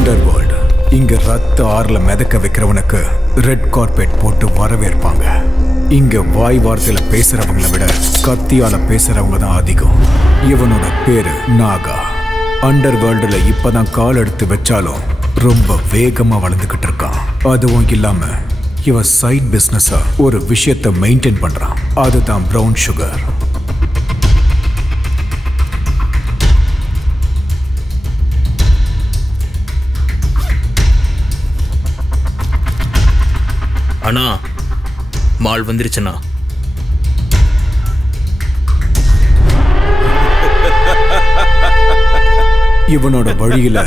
Underworld. இங்க ரத்த ஆறுல மிதக்க வைக்கிறவனுக்கு ரெட் கார்பெட் போட்டு வரவேற்பாங்க. இங்க வாய் வார்த்தையில பேசுறவங்களை விட கத்தியால பேசுறவங்க தான் அதிகம். இவனோட பேரு நாகா. அண்டர்வேர்ல்டுல இப்பதான் கால் எடுத்து வச்சாலும் ரொம்ப வேகமா வளர்ந்துகிட்டு இருக்கான். அதுவும் இல்லாம இவன் சைட் பிசினஸா ஒரு விஷயத்தை மெயின்டைன் பண்றான். அதுதான் பிரவுன் சுகர். அண்ணா மால் வந்துருச்சுண்ணா. இவனோட வழியில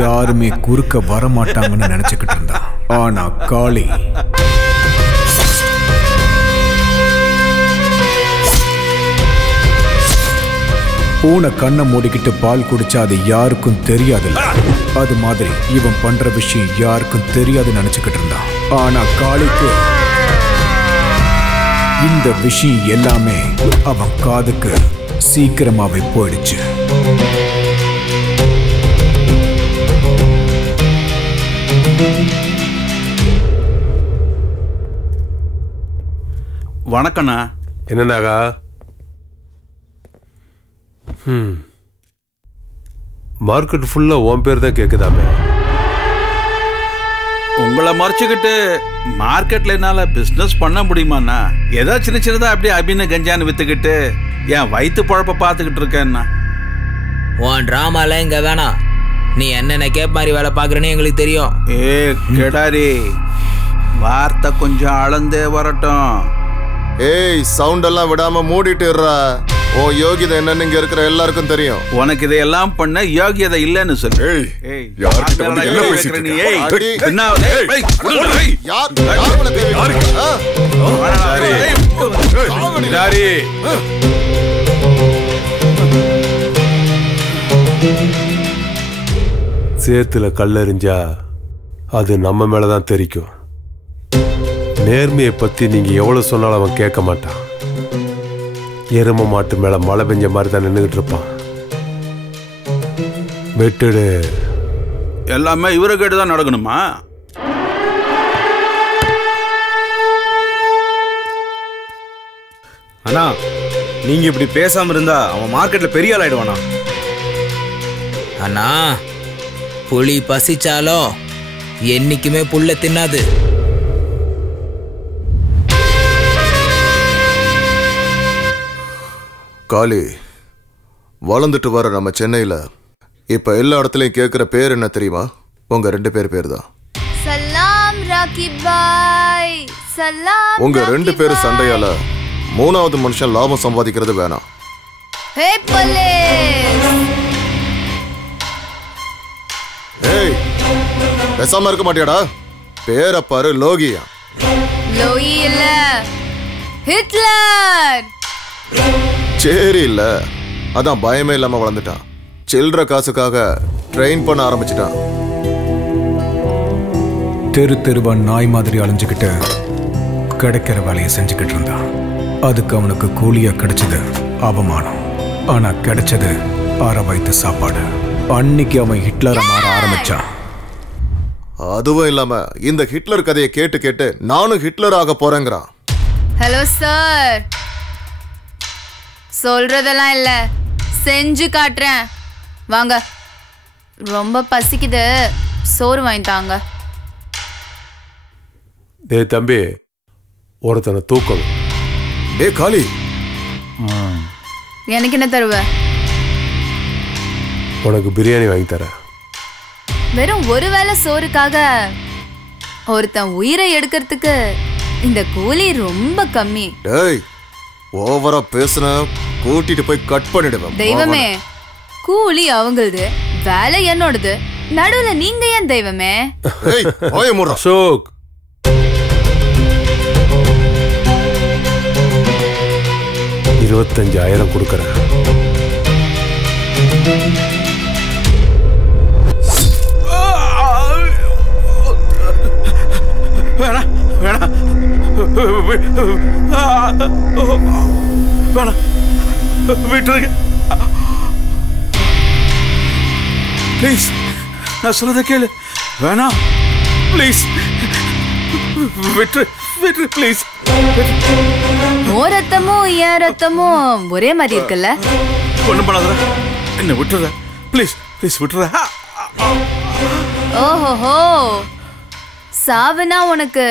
யாருமே குறுக்க வரமாட்டாங்கன்னு நினைச்சுக்கிட்டு இருந்தான். ஆனா காளி பூனை கண்ணை மூடிக்கிட்டு பால் குடிச்சா அது யாருக்கும் தெரியாதுல்ல. அது மாதிரி இவன் பண்ற விஷயம் யாருக்கும் தெரியாதுன்னு நினைச்சுக்கிட்டு இருந்தான். ஆனா காளிக்கு இந்த விஷயம் எல்லாமே அவன் காதுக்கு சீக்கிரமாவே போயிடுச்சு. வணக்கண்ணா. என்னன்னாகா? மார்க்கெட் ஃபுல்லா உன் பேர் தான் கேக்குதாமே. உங்களை மறைச்சுக்கிட்டு மார்க்கெட்ல என்னால பிசினஸ் பண்ண முடியுமாண்ணா? ஏதாவது சின்ன சின்னதா அப்படியே அபின கஞ்சான்னு வித்துக்கிட்டு என் வயிற்று பழப்ப பார்த்துக்கிட்டு இருக்கேன்னா. உன் டிராமால இங்க வேணாம். நீ என்னென்ன கேப் மாதிரி வேலை பார்க்குறேன்னு எங்களுக்கு தெரியும். ஏ கெடாரி, வார்த்தை கொஞ்சம் அளந்தே வரட்டும். ஏய், சவுண்ட் எல்லாம் விடாம மூடிட்டு இருறா. ஓ யோகிதை என்னன்னு இங்க இருக்கிற எல்லாருக்கும் தெரியும். உனக்கு இதையெல்லாம் பண்ண யோகியதை இல்லைன்னு சொல்லு. யார்கிட்ட வந்து என்ன பேசிட்டு இருக்க? சேத்துல கல்லெறிஞ்சா அது நம்ம மேலதான் தெரிக்கும். நேர்மையை பத்தி நீங்க எவ்வளவு சொன்னாலும் அவன் கேட்க மாட்டான். எரும மாட்டு மேல மழை பெஞ்ச மாதிரி தான் நின்றுகிட்டு இருப்பான். வெட்டுடு. எல்லாமே இவரை கேட்டுதான் நடக்கணுமா? அண்ணா, நீங்க இப்படி பேசாம இருந்தா அவன் மார்க்கெட்ல பெரிய ஆள் ஆயிடுவானா? அண்ணா, புலி பசிச்சாலும் என்னைக்குமே புல்ல தின்னாது. காளி, வளர்ந்துட்டு வர நம்ம சென்னையில இப்ப எல்லா இடத்துலயும் கேட்கிற பேர் என்ன தெரியுமா? உங்க 2 பேர் தான். சலாம் ராக்கி பாய், சலாம். உங்க 2 பேர் சண்டையால 3வது மனுஷன் லாபம் சம்பாதிக்கிறது வேணாம். ஹே போலீஸ்! ஏய், பேசாம இருக்க மாட்டியாடா? பேரை பாரு, லோகியா. லோயி இல்ல, ஹிட்லர். சரி இல்ல, அதான் பயமே இல்லாம வளர்ந்துட்டான். சில்லற காசுக்காக ட்ரெயின் பண்ண ஆரம்பிச்சிட்டான். தெரு தெருவா நாய் மாதிரி அலைஞ்சுக்கிட்டு கிடைக்கிற வேலையை செஞ்சுக்கிட்டு இருந்தான். அதுக்கு அவனுக்கு கூலியா கிடைச்சது அவமானம். ஆனா கிடைச்சது அரை வயிற்று சாப்பாடு. அன்னைக்கு அவன் ஹிட்லரை மாற ஆரம்பிச்சான். அதுவும் இல்லாம இந்த ஹிட்லர் கதையை கேட்டு கேட்டு நானும் ஹிட்லர் ஆக போறேங்கிறான். ஹலோ சார், சொல்றதெல்லாம் இல்ல, செஞ்சு காட்டுறேன். வாங்க, ரொம்ப பசிக்குது, சோறு வாங்கிட்டாங்க. டேய் தம்பி, ஒருத்தனை தூக்கணும். டே காளி, எனக்கு என்ன தருவ? உனக்கு பிரியாணி வாங்கி தரேன். வெறும் ஒரு வேளை சோறுக்காக ஒருத்தன் உயிரை எடுக்கிறதுக்கு இந்த கூலி ரொம்ப கம்மி. டேய், ஓவரா பேசுன கூட்டிட்டு போய் கட் பண்ணிடுவேன். தெய்வமே, கூலி அவங்களது, வேலை என்னோடது, நடுவுல நீங்க ஏன் தெய்வமே? அசோக், $25,000 கொடுக்கறேன். வேணா வேணா வேணா, விட்டுருங்க ப்ளீஸ். நான் சொல்றத கேளு. வேணாம் ப்ளீஸ், விட்டு விட்டு ப்ளீஸ். ஓ ரத்தமும் என் ரத்தமும் ஒரே மாதிரி இருக்குல்ல? ஒண்ணும் பண்ணாத, என்ன விட்டுற ப்ளீஸ் ப்ளீஸ் விட்டுற. ஓஹோஹோ, சாவுனா உனக்கு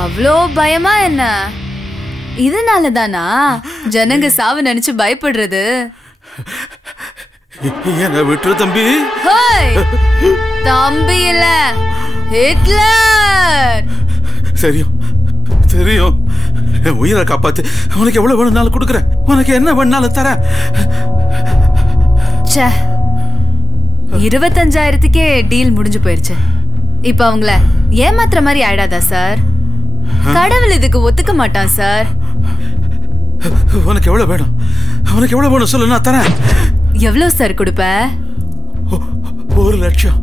அவ்வளோ பயமா என்ன? இதனால தானா ஜனங்க சாவு நினைச்சு பயப்படுறது? என்ன விட்டுரு தம்பி. தம்பி இல்ல, ஹிட்லர். தெரியும் தெரியும், என் உயிரை காப்பாத்து. உனக்கு எவ்வளவு வேணும்னாலும் கொடுக்குறேன், உனக்கு என்ன வேணும்னாலும் தரேன். 25,000க்கே டீல் முடிஞ்சு போயிருச்சு. இப்ப அவங்கள ஏமாத்துற மாதிரி ஆயிடாதா சார்? கடவுள் இதுக்கு ஒத்துக்க மாட்டான் சார். உனக்கு எவ்வளவு வேணும், உனக்கு எவ்வளவு வேணும் சொல்லு, நான் தரேன். எவ்வளவு சார் கொடுப்ப? 1 லட்சம்.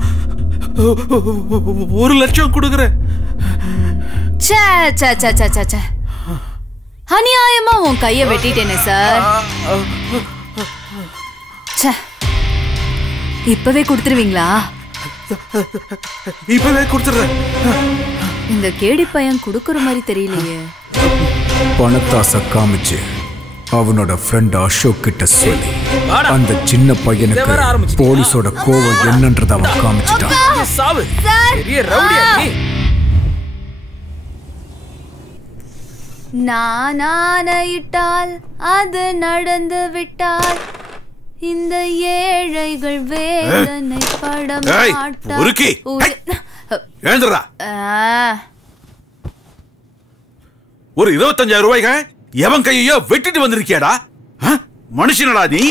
1 லட்சம் கொடுக்குறேன். அநியாயமா உன் கைய வெட்டிட்டேனே சார். இப்பவே கொடுத்துருவீங்களா? இப்பவே கொடுத்துறேன். இந்த கேடி பையன் கொடுக்கற மாதிரி தெரியலையே. பணத்தாசை காமிச்சு அவனோட ஃப்ரெண்ட் அசோக் கிட்ட சொல்லி அந்த சின்ன பையனுக்கு போலீஸோட கோவம் என்னன்றத அவன் காமிச்சிட்டான். நான் ஆணையிட்டால் அது நடந்து விட்டால் இந்த ஏழைகள் வேதனை பட ஒரு 25,000 ரூபாய்க்கு எவன் கையோ வெட்டிட்டு வந்திருக்கியாடா? மனுஷனடா நீ?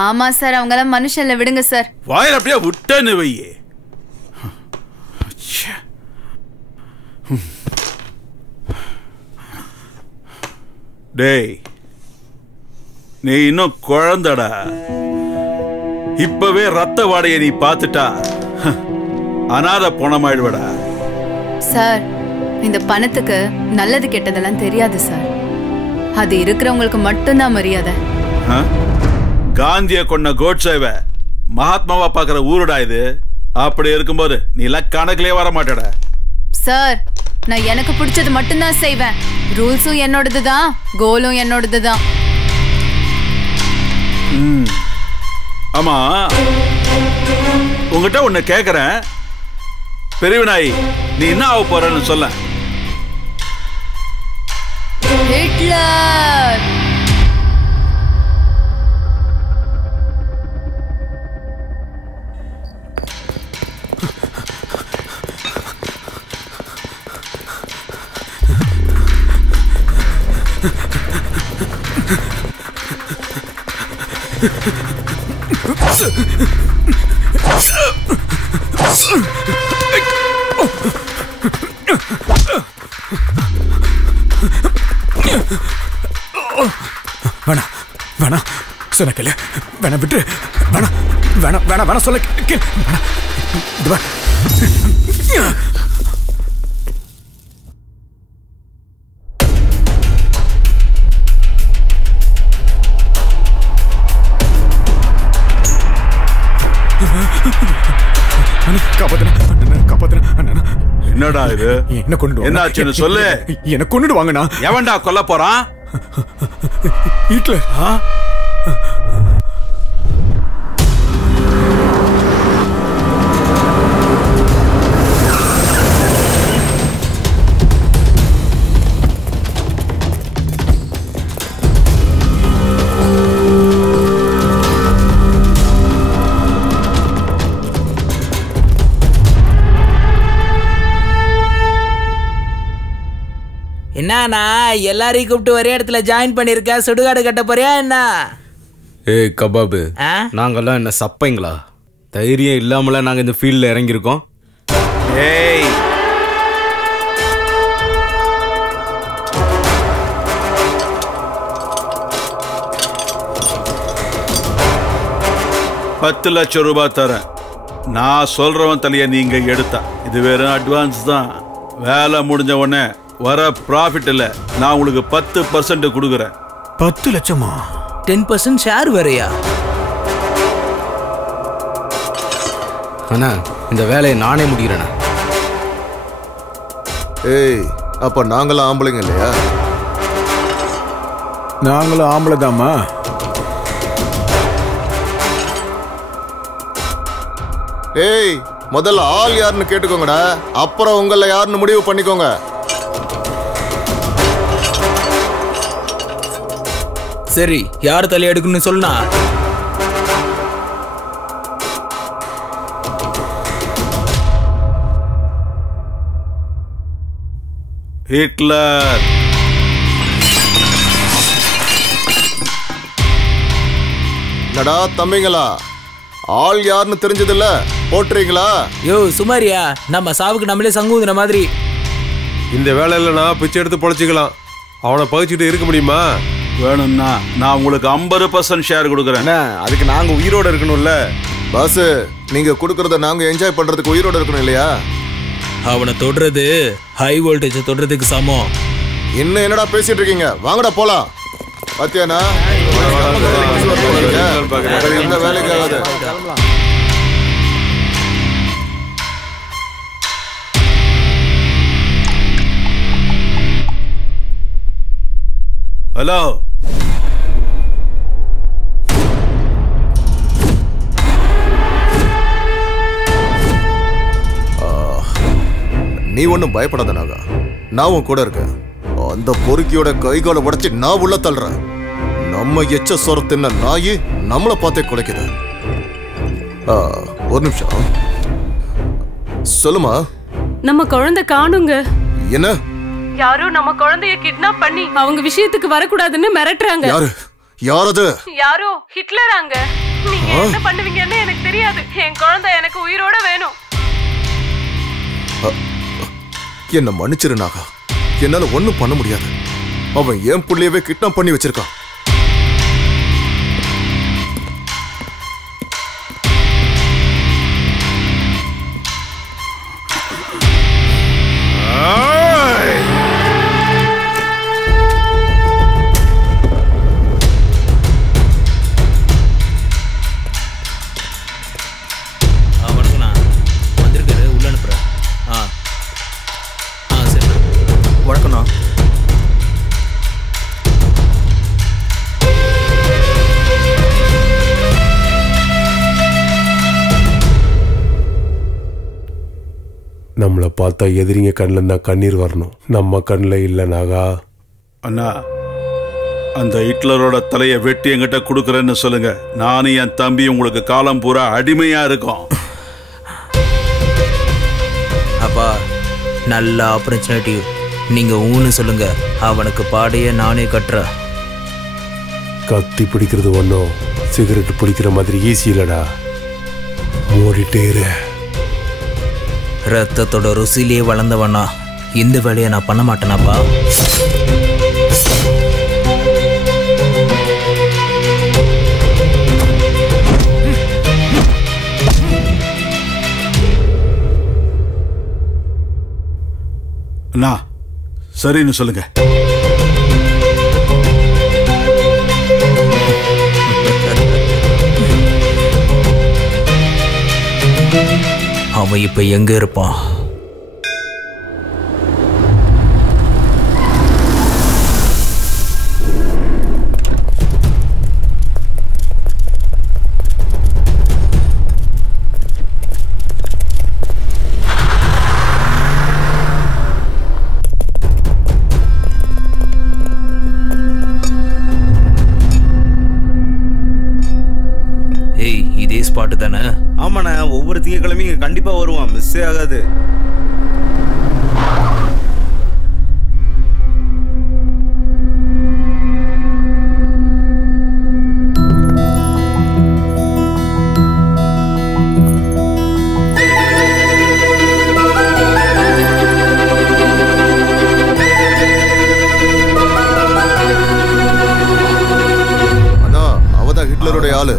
ஆமா சார், அவங்கள மனுஷன்ல விடுங்க சார். வாயில அப்படியே விட்டேன்னு வையே. டேய், நீ இன்னும் குழந்தடா. இப்பவே ரத்த வாடையை நீ பார்த்துட்டா அனாதை பணமாயிடுவடா. சார், இந்த பணத்துக்கு நல்லது கெட்டதெல்லாம் தெரியாது சார். அது இருக்கிறவங்களுக்கு மட்டும்தான் மரியாதை. காந்திய கொண்ட கோட்சேவ மகாத்மாவா பாக்குற ஊருடா இது. அப்படி இருக்கும்போது நீ எல்லாம் கணக்கிலே வர மாட்டடா. சார், நான் எனக்கு பிடிச்சது மட்டும்தான் செய்வேன். ரூல்ஸும் என்னோடதுதான், கோலும் என்னோடதுதான். ஆமா, உங்ககிட்ட ஒண்ணு கேக்குறேன். பெரியவனாய், நீ என்ன ஆக போறன்னு சொல்ல. ஹிட்லர். வேணா வேணா சொன்ன கேளு. வேணா விட்டு. வேணா வேணா வேணா வேணா சொல்ல கேளு. என்னடா இது? என்ன கொண்டு என்னாச்சுன்னு சொல்லு. என்ன கொண்டுடு வாங்கண்ணா. எவன்டா கொல்ல போறான்? ஹிட்லர். என்னண்ணா எல்லாரையும் கூப்பிட்டு ஒரே இடத்துல ஜாயின் பண்ணிருக்க? சுடுகாடு கட்ட போறியா என்ன? ஏய் கபாபு, நாங்கெல்லாம் என்ன சப்பைங்களா? தைரியம் இல்லாமல நாங்க இந்த ஃபீல்ட்ல இறங்கியிருக்கோம். ஏய், $10 லட்சம் தரேன். நான் சொல்றவன் தலைய நீங்க எடுத்தா. இது வெறும் அட்வான்ஸ் தான். வேலை முடிஞ்ச உடனே வர ப்ராஃபிட் இல்ல, நான் உங்களுக்கு 10% கொடுக்குறேன். 10 லட்சமா? 10% ஷேர் வேறையா? அண்ணா இந்த வேலையை நானே முடிக்கிறேண்ணா. ஏய், அப்ப நாங்களாம் ஆம்பளைங்க இல்லையா? நாங்களும் ஆம்பளை தாம்மா. ஏய், முதல்ல ஆள் யாருன்னு கேட்டுக்கோங்கடா, அப்புறம் உங்கள யாருன்னு முடிவு பண்ணிக்கோங்க. சரி, யார் தலை எடுக்கணும்னு சொல்லுனா? ஹிட்லர். நடா தம்பிங்களா, ஆள் யாருன்னு தெரிஞ்சதில்ல, போட்டுறீங்களா? யோ சுமாரியா, நம்ம சாவுக்கு நம்மளே சங்குதுன மாதிரி. இந்த வேலையில நான் பிச்சை எடுத்து பொழைச்சிக்கலாம். அவனை பகிச்சுட்டு இருக்க முடியுமா? வேணும்னா நான் உங்களுக்கு 50% ஷேர் கொடுக்குறேன். அதுக்கு நாங்க உயிரோட இருக்கணும்ல. பாஸ், நீங்க கொடுக்கறத நாங்க என்ஜாய் பண்றதுக்கு உயிரோட இருக்கணும் இல்லையா? அவனை தொடுறது ஹை வோல்டேஜ் தொடுறதுக்கு சமம். இன்னும் என்னடா பேசிட்டு இருக்கீங்க? வாங்கடா போலாம். பாத்தியானா எந்த வேலைக்கு ஆகாது. ஹலோ, நீ ஒன்னும் பயப்படாத நாகா, நான் உன் கூட இருக்கேன். அந்த பொறுக்கியோட கைகால உடைச்சு நான் உள்ள தள்ளுறேன். நம்ம எச்ச சொர தின்ன நாயி நம்மளை பார்த்தே குலைக்குது. ஒரு நிமிஷம் சொல்லுமா. நம்ம குழந்தை காணுங்க. என்ன? யாரோ நம்ம குழந்தைய கிட்னாப் பண்ணி அவங்க விஷயத்துக்கு வரக்கூடாதுன்னு மிரட்டுறாங்க. யாரு? யாரது? யாரோ ஹிட்லராங்க. நீங்க என்ன பண்ணுவீங்கன்னு எனக்கு தெரியாது. என் குழந்தை எனக்கு உயிரோட வேணும். என்ன மன்னிச்சிரு நாகா, என்னால ஒண்ணும் பண்ண முடியாது. அவன் என் புள்ளையவே கிட்னாப் பண்ணி வச்சிருக்கான். நம்மளை பார்த்தா எதிரிங்க கண்ணில் தான் கண்ணீர் வரணும், நம்ம கண்ணில் இல்லை நாகா. அண்ணா, அந்த ஹிட்லரோட தலையை வெட்டி என்கிட்ட கொடுக்குறேன்னு சொல்லுங்க. நானும் என் தம்பி உங்களுக்கு காலம் பூரா அடிமையா இருக்கோம். அப்பா, நல்ல ஆப்பர்ச்சுனிட்டி. நீங்க ஊன்னு சொல்லுங்க, அவனுக்கு பாடையே நானே கட்டுறேன். கத்தி பிடிக்கிறது ஒன்றும் சிகரெட் பிடிக்கிற மாதிரி ஈஸி இல்லடா. மூடிட்டே இரு. ரத்தத்தோட ருசிலேயே வளர்ந்தவனா இந்த வேலையை நான் பண்ண மாட்டேனாப்பா. அண்ணா, சரின்னு சொல்லுங்க. அவன் இப்ப எங்க இருப்பான்? ஏய், இதே ஸ்பாட்டு தானே? ஆமாண்ணா, ஒவ்வொரு திங்கக்கிழமையும் கண்டிப்பா வருவான், மிஸ்ஸே ஆகாது. அண்ணா, அவதான் ஹிட்லருடைய ஆளு.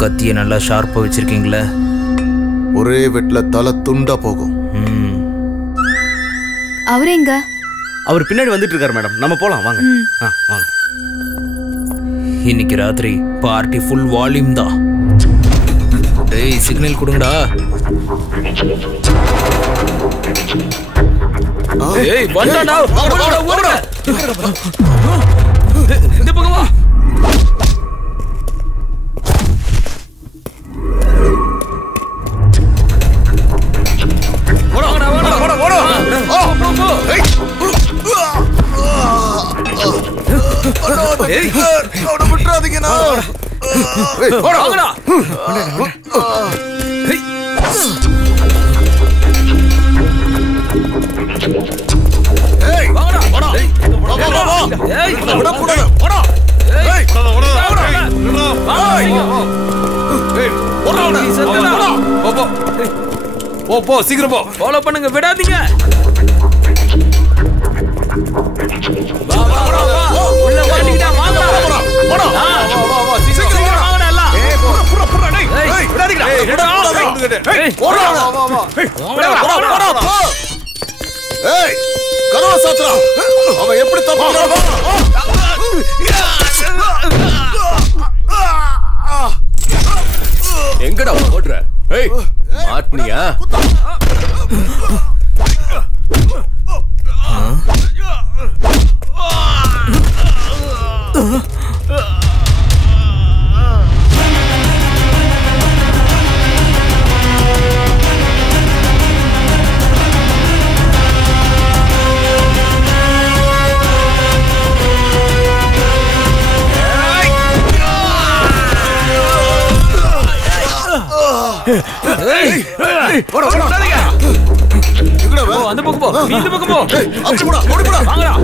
கத்தியை நல்லா ஷார்ப்பா வச்சிருக்கீங்களே. ஒரே வெட்ல தலை துண்டா போகும். அவரு எங்க? அவர் பின்னாடி வந்துட்டு இருக்காரு மேடம். நம்ம போலாம் வாங்க. வாங்க. இன்னைக்கு ராத்திரி பார்ட்டி ஃபுல் வால்யூம் தான். டேய், சிக்னல் கொடுங்கடா. ஏய் வந்தாடா ஓடுடா இந்த பக்கம் வா விட்டுறாதீங்கண்ணா. போ சீக்கிரம் போ. ஃபாலோ பண்ணுங்க, விடாதீங்க. உள்ள மாட்டிக்கிட்டா வாங்கடா. சீக்கிரம் வாங்கடா எல்லாம். கதவை சாத்துறா. அவன் எப்படி தப்புறான்? எங்கடா ஓடுற? ஏய் மாட்னியா? அந்த பக்கம் போ, இந்த பக்கம் போ. அப்படி போடா, ஓடி போடா. வாங்கடா.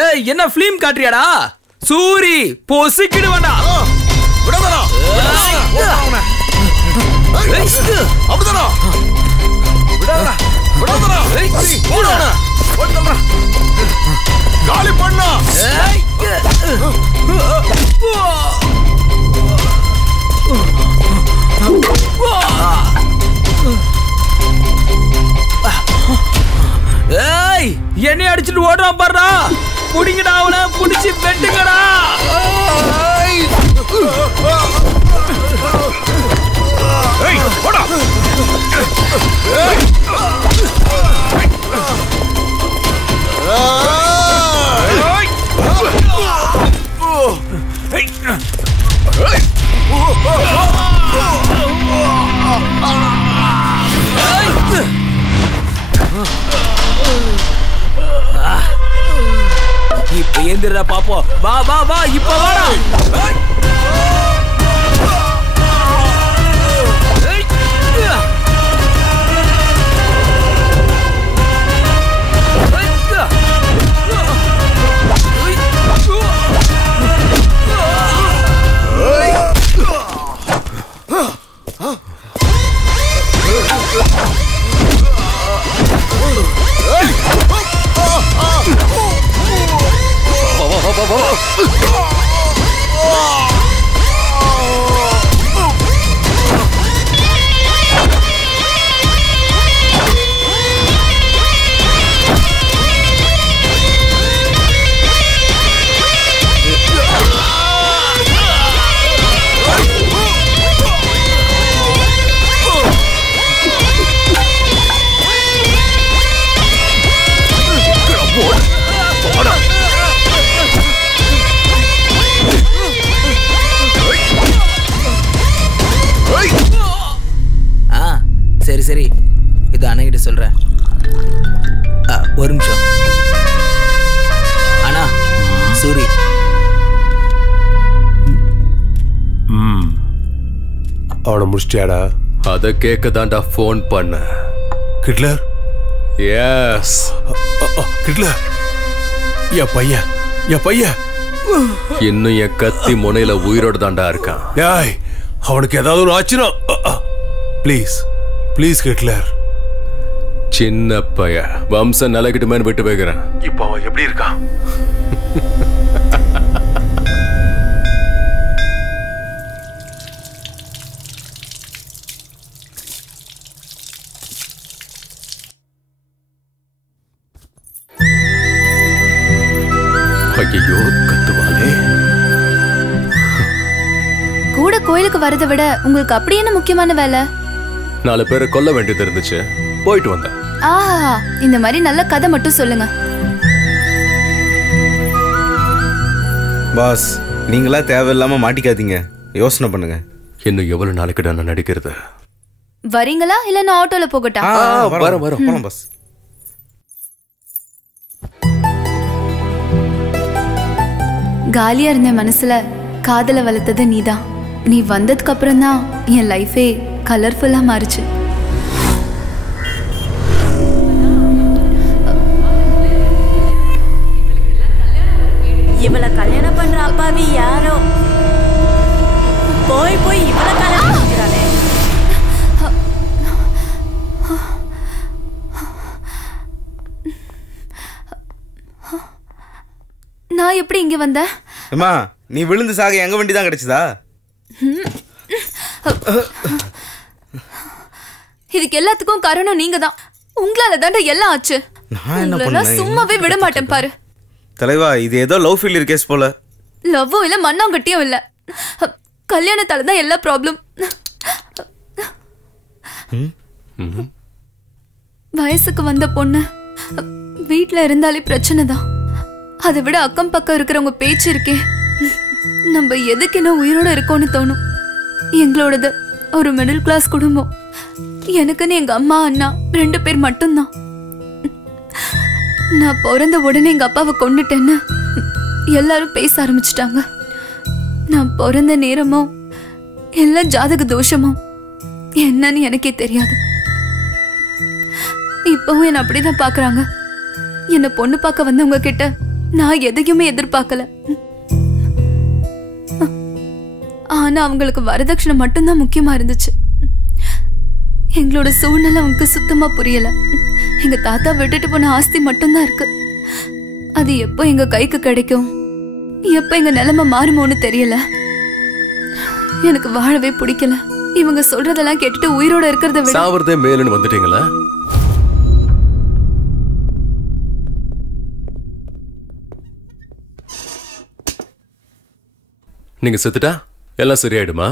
ஏய் என்ன ஃபிலிம் காட்றியாடா? சூரி பொசிக்கிடு வேண்டா. விடாதடா. அப்படிதானா? விடாதடா. விடாதடா. ஓடுடா. ஓடுடா. காலி பண்ணா. ஏய் என்னை அடிச்சிட்டு ஓடுறான் பாருடா. புடிங்கடா அவனை, புடிச்சு வெட்டுங்கடா. ஏய் ஓடா. இப்ப எந்திரா பாப்போம். வா வா வா, இப்ப வாடா. சரி சரி, இது அண்ணகிட்ட சொல்றேன். ஒரு நிமிஷம் அண்ணா. சூரி அவனை முடிச்சிட்டியாடா? அதை கேட்க தான்டா ஃபோன் பண்ண. கிட்லர்? எஸ் கிட்லர், என் பையன் இன்னும் என் கத்தி முனையில உயிரோட தாண்டா இருக்கான். ஏய், அவனுக்கு ஏதாவது ஒரு ஆச்சுனா ப்ளீஸ் ப்ளீஸ் ஹிட்லர். சின்ன பைய வம்சம் நிலைக்கிட்டுமேன்னு விட்டு வைக்கிறேன். இப்போ அவன் எப்படி இருக்கான்? ஐயோ, கத்துவாளே. கூட கோயிலுக்கு வரதை விட உங்களுக்கு அப்படி என்ன முக்கியமான வேலை? 4 பேரை கொல்ல வேண்டியது இருந்துச்சு, போயிட்டு வந்தேன். ஆஹா, இந்த மாதிரி நல்ல கதை மட்டும் சொல்லுங்க. பாஸ், நீங்களா தேவையில்லாம மாட்டிக்காதீங்க, யோசனை பண்ணுங்க. இன்னும் எவ்வளவு நாளைக்கு நான் நடிக்கிறது? வரீங்களா இல்ல நான் ஆட்டோல போகட்டா? வரோம் போலாம் பாஸ். காலியா இருந்த மனசுல காதல வளர்த்தது நீதான். நீ வந்ததுக்கு அப்புறம் தான் என் லைஃபே கலர்ஃபுல்லா மாறுச்சு. இவளை கல்யாணம் பண்ற அப்பாவி யாரோ போய் இவளை கல்யாணம் பண்ணிக்கிறானே. நான் எப்படி இங்க வந்தேன்? அம்மா, நீ விழுந்து சாக எங்க வண்டி தான் கிடைச்சதா? இதுக்கு எல்லாத்துக்கும் காரணம் நீங்க தான். உங்களால தாண்டா எல்லாம் ஆச்சு. நான் என்ன பண்ணேன்? சும்மாவே விட மாட்டேன் பாரு. தலைவா, இது ஏதோ லவ் ஃபெயிலியர் கேஸ் போல. லவ்வும் இல்ல மண்ணாங்கட்டியும் இல்ல, கல்யாணத்தால தான் எல்லா ப்ராப்ளம். வயசுக்கு வந்த பொண்ணு வீட்டுல இருந்தாலே பிரச்சனை தான். அதை விட அக்கம் பக்கம் இருக்கிறவங்க பேச்சு இருக்கே, நம்ம எதுக்கு என்ன உயிரோட இருக்கோன்னு தோணும். எங்களோடது ஒரு மிடில் கிளாஸ் குடும்பம். எனக்குன்னு எங்க அம்மா அண்ணா 2 பேர் மட்டும்தான். நான் பிறந்த உடனே எங்க அப்பாவை கொன்னுட்டேன்னு எல்லாரும் பேச ஆரம்பிச்சிட்டாங்க. நான் பிறந்த நேரமோ எல்லாம் ஜாதக தோஷமோ என்னன்னு எனக்கே தெரியாது. இப்பவும் என்ன அப்படிதான் பாக்குறாங்க. என்ன பொண்ணு பார்க்க வந்தவங்க கிட்ட நான் எதையுமே எதிர்பார்க்கல. ஆனா அவங்களுக்கு வரதட்சணை மட்டும்தான் முக்கியமா இருந்துச்சு. எங்களோட சூழ்நிலை அவங்களுக்கு சுத்தமா புரியல. எங்க தாத்தா விட்டுட்டு போன ஆஸ்தி மட்டும்தான் இருக்கு. அது எப்போ எங்க கைக்கு கிடைக்கும், எப்ப எங்க நிலைமை மாறுமோன்னு தெரியல. எனக்கு வாழவே பிடிக்கல. இவங்க சொல்றதெல்லாம் கேட்டுட்டு உயிரோட இருக்கிறத விட சாவறதே மேலுன்னு வந்துட்டீங்களா? நீங்க செத்துட்டா எல்லாம் சரியாயிடுமா?